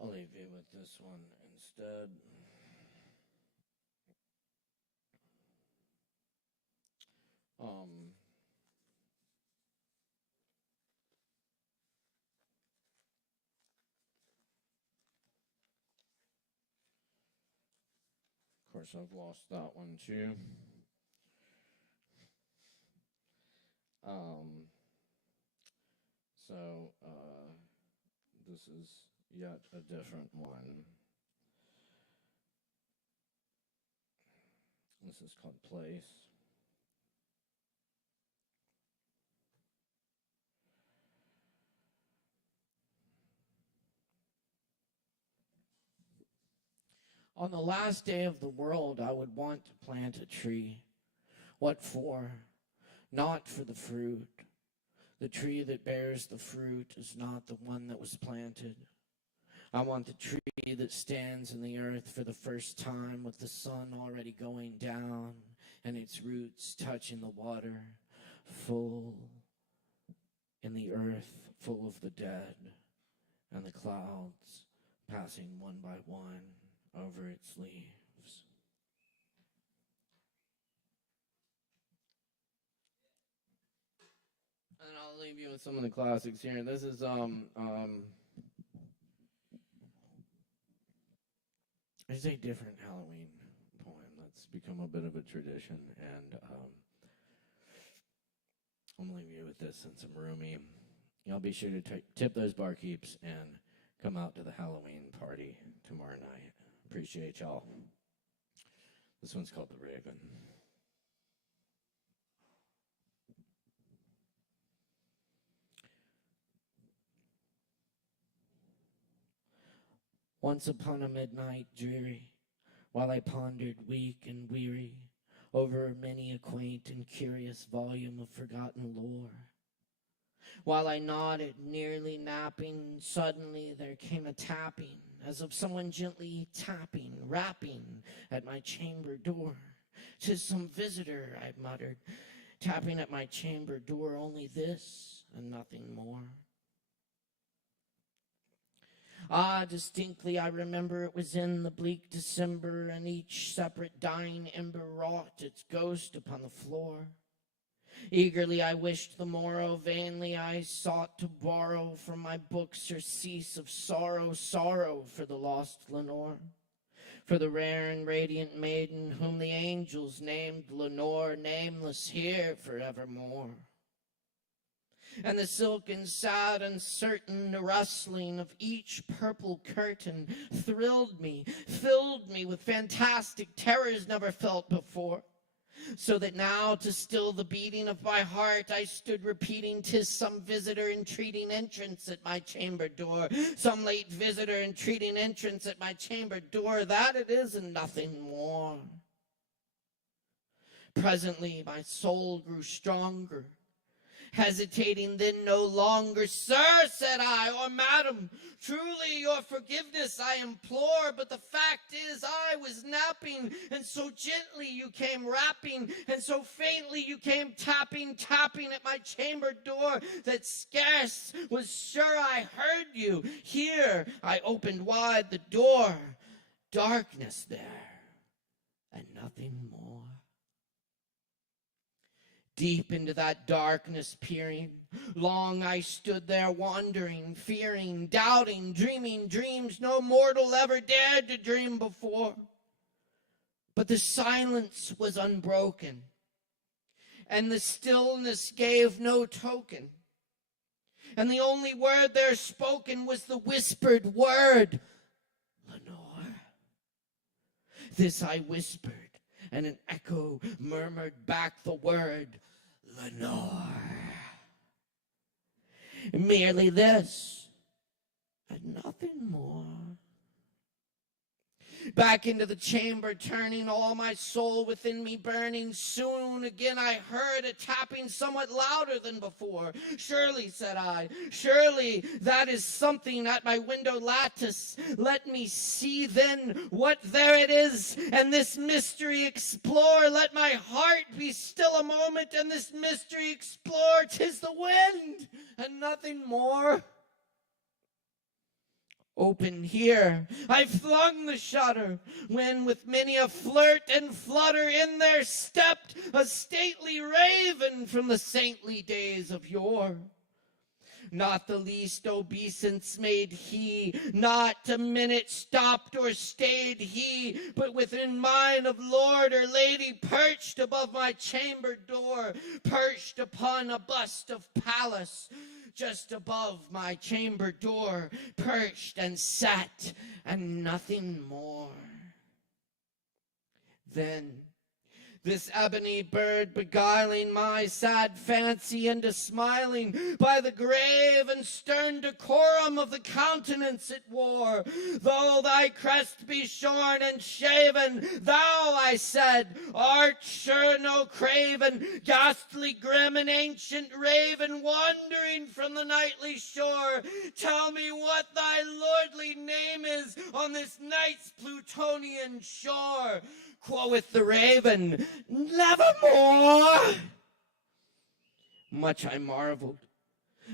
I'll leave you with this one instead. Of course, I've lost that one too. This is yet a different one. This is called Place. On the last day of the world, I would want to plant a tree. What for? Not for the fruit. The tree that bears the fruit is not the one that was planted. I want the tree that stands in the earth for the first time with the sun already going down and its roots touching the water, full in the earth, full of the dead, and the clouds passing one by one over its leaves. And I'll leave you with some of the classics here. This is it's a different Halloween poem that's become a bit of a tradition, and I'm gonna leave you with this since I'm roomy. Y'all be sure to tip those barkeeps and come out to the Halloween party tomorrow night. Appreciate y'all. This one's called The Raven. Once upon a midnight dreary, while I pondered weak and weary over many a quaint and curious volume of forgotten lore, while I nodded, nearly napping, suddenly there came a tapping, as of someone gently tapping, rapping at my chamber door. "'Tis some visitor," I muttered, tapping at my chamber door, only this and nothing more. Ah, distinctly I remember it was in the bleak December, and each separate dying ember wrought its ghost upon the floor. Eagerly I wished the morrow, vainly I sought to borrow from my book surcease of sorrow, sorrow for the lost Lenore, for the rare and radiant maiden whom the angels named Lenore, nameless here forevermore. And the silken, sad, uncertain rustling of each purple curtain thrilled me, filled me with fantastic terrors never felt before. So that now, to still the beating of my heart, I stood repeating, "'Tis some visitor entreating entrance at my chamber door, some late visitor entreating entrance at my chamber door, that it is and nothing more." Presently my soul grew stronger, hesitating then no longer. "Sir," said I, "or madam, truly your forgiveness I implore, but the fact is I was napping, and so gently you came rapping, and so faintly you came tapping, tapping at my chamber door, that scarce was sure I heard you. Here I opened wide the door, darkness there, and nothing more. Deep into that darkness peering, long I stood there wandering, fearing, doubting, dreaming dreams no mortal ever dared to dream before. But the silence was unbroken, and the stillness gave no token. And the only word there spoken was the whispered word, "Lenore." This I whispered, and an echo murmured back the word, "Lenore." Merely this, and nothing more. back into the chamber, turning, all my soul within me burning. Soon again I heard a tapping somewhat louder than before. Surely, said I, surely that is something at my window lattice. Let me see then what there it is, and this mystery explore. Let my heart be still a moment, and this mystery explore. 'Tis the wind, and nothing more. Open here, I flung the shutter, when with many a flirt and flutter in there stepped a stately raven from the saintly days of yore. Not the least obeisance made he, not a minute stopped or stayed he, but within mine of lord or lady perched above my chamber door, perched upon a bust of Pallas, just above my chamber door, perched and sat, and nothing more. Then this ebony bird beguiling my sad fancy into smiling by the grave and stern decorum of the countenance it wore. Though thy crest be shorn and shaven, thou, I said, art sure no craven, ghastly, grim, and ancient raven, wandering from the nightly shore. Tell me what thy lordly name is on this night's Plutonian shore. Quoth the raven, nevermore. Much I marveled,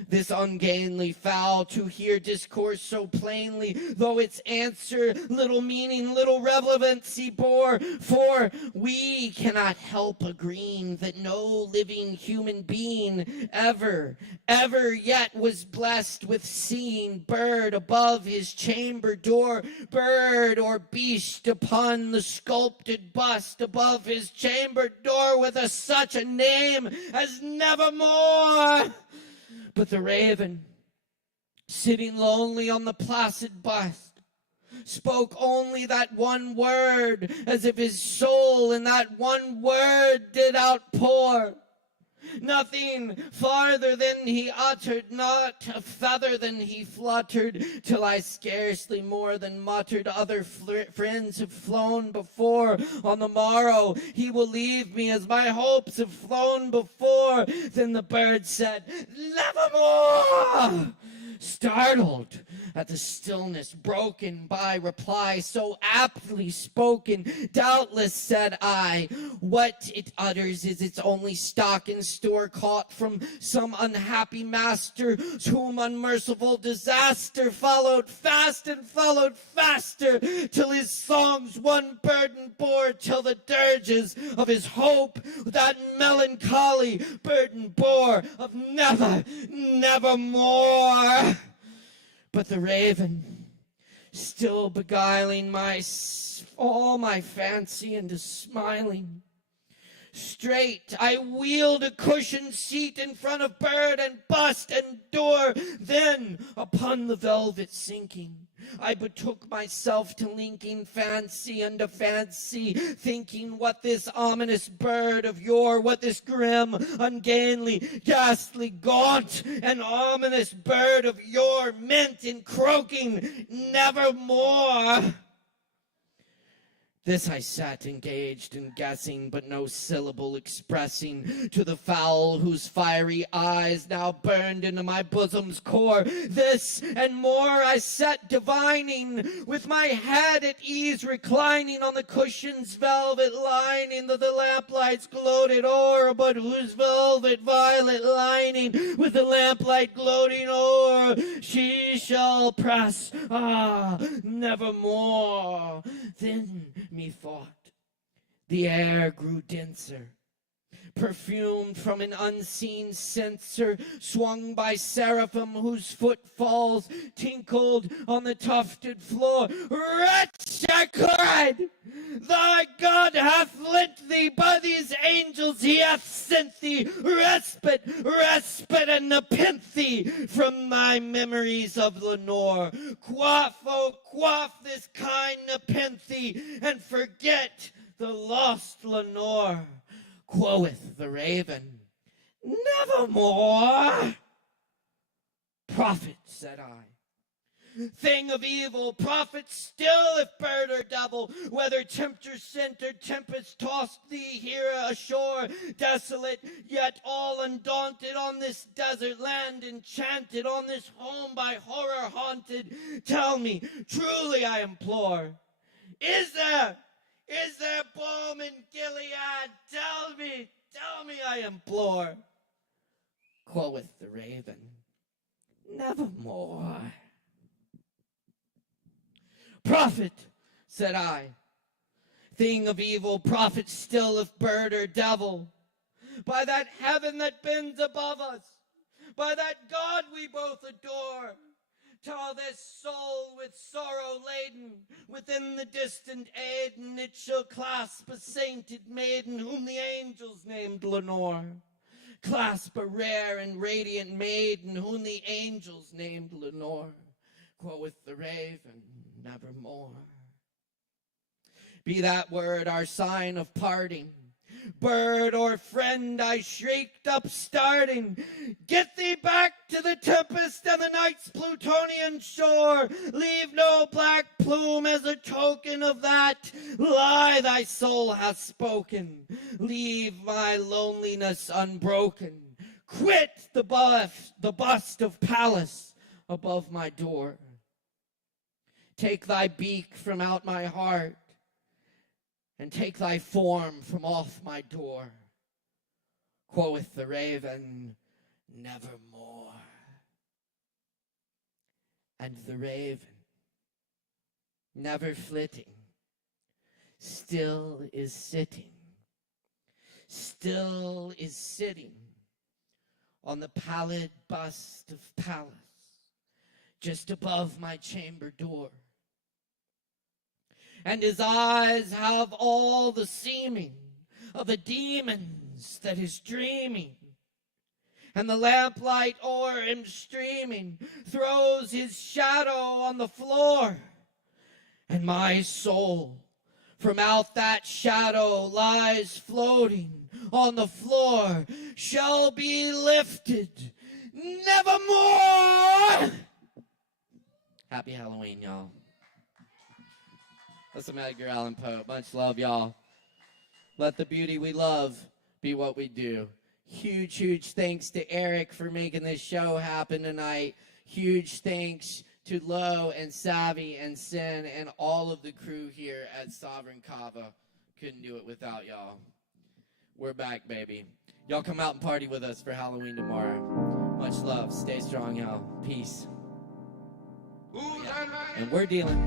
this ungainly fowl to hear discourse so plainly, though its answer little meaning, little relevancy bore. For we cannot help agreeing that no living human being ever yet was blessed with seeing bird above his chamber door, bird or beast upon the sculpted bust above his chamber door, with such a name as nevermore. But the raven, sitting lonely on the placid bust, spoke only that one word, as if his soul in that one word did outpour. Nothing farther than he uttered, not a feather than he fluttered, till I scarcely more than muttered, other friends have flown before. On the morrow he will leave me, as my hopes have flown before. Then the bird said, nevermore. Startled at the stillness broken by reply so aptly spoken, doubtless, said I, what it utters is its only stock in store, caught from some unhappy master, whom unmerciful disaster followed fast and followed faster, till his songs one burden bore, till the dirges of his hope that melancholy burden bore of nevermore. But the raven, still beguiling all my fancy into smiling, straight I wheeled a cushioned seat in front of bird and bust and door. Then upon the velvet sinking, I betook myself to linking fancy unto fancy, thinking what this ominous bird of yore, what this grim, ungainly, ghastly, gaunt, and ominous bird of yore meant in croaking nevermore. This I sat engaged in guessing, but no syllable expressing to the fowl whose fiery eyes now burned into my bosom's core. This and more I sat divining, with my head at ease reclining on the cushion's velvet lining, that the lamplights gloated o'er, but whose velvet violet lining with the lamplight gloating o'er she shall press, nevermore. Then methought the air grew denser, perfumed from an unseen censer, swung by seraphim whose footfalls tinkled on the tufted floor. Wretch, I cried, thy God hath lent thee, by these angels he hath sent thee, respite and nepenthe from thy memories of Lenore. Quaff, oh quaff this kind nepenthe, and forget the lost Lenore. Quoth the raven, nevermore. Prophet, said I, Thing of evil, prophet still, if bird or devil, whether tempter sent or tempest tossed thee here ashore, desolate, yet all undaunted, on this desert land enchanted, on this home by horror haunted. Tell me, truly I implore, is there balm in Gilead? Tell me, I implore. Quoth the raven, nevermore. Prophet, said I, thing of evil, prophet still, if bird or devil, by that heaven that bends above us, by that God we both adore, till this soul with sorrow laden within the distant Aden, it shall clasp a sainted maiden whom the angels named Lenore. Clasp a rare and radiant maiden whom the angels named Lenore. Quoth the raven, nevermore. Be that word our sign of parting. Bird or friend, I shrieked up starting, get thee back to the tempest and the night's Plutonian shore. Leave no black plume as a token of that lie thy soul hath spoken. Leave my loneliness unbroken. Quit the bust of Pallas above my door. Take thy beak from out my heart, and take thy form from off my door. Quoth the raven, nevermore. And the raven, never flitting, still is sitting on the pallid bust of Pallas, just above my chamber door. And his eyes have all the seeming of a demon's that is dreaming. And the lamplight o'er him streaming throws his shadow on the floor. And my soul from out that shadow lies floating on the floor, shall be lifted nevermore. Happy Halloween, y'all. That's some Edgar Allan Poe. Much love, y'all. Let the beauty we love be what we do. Huge, huge thanks to Eric for making this show happen tonight. Huge thanks to Lo and Savvy and Sin and all of the crew here at Sovereign Kava. Couldn't do it without y'all. We're back, baby. Y'all come out and party with us for Halloween tomorrow. Much love. Stay strong, y'all. Peace. Yeah. And we're dealing.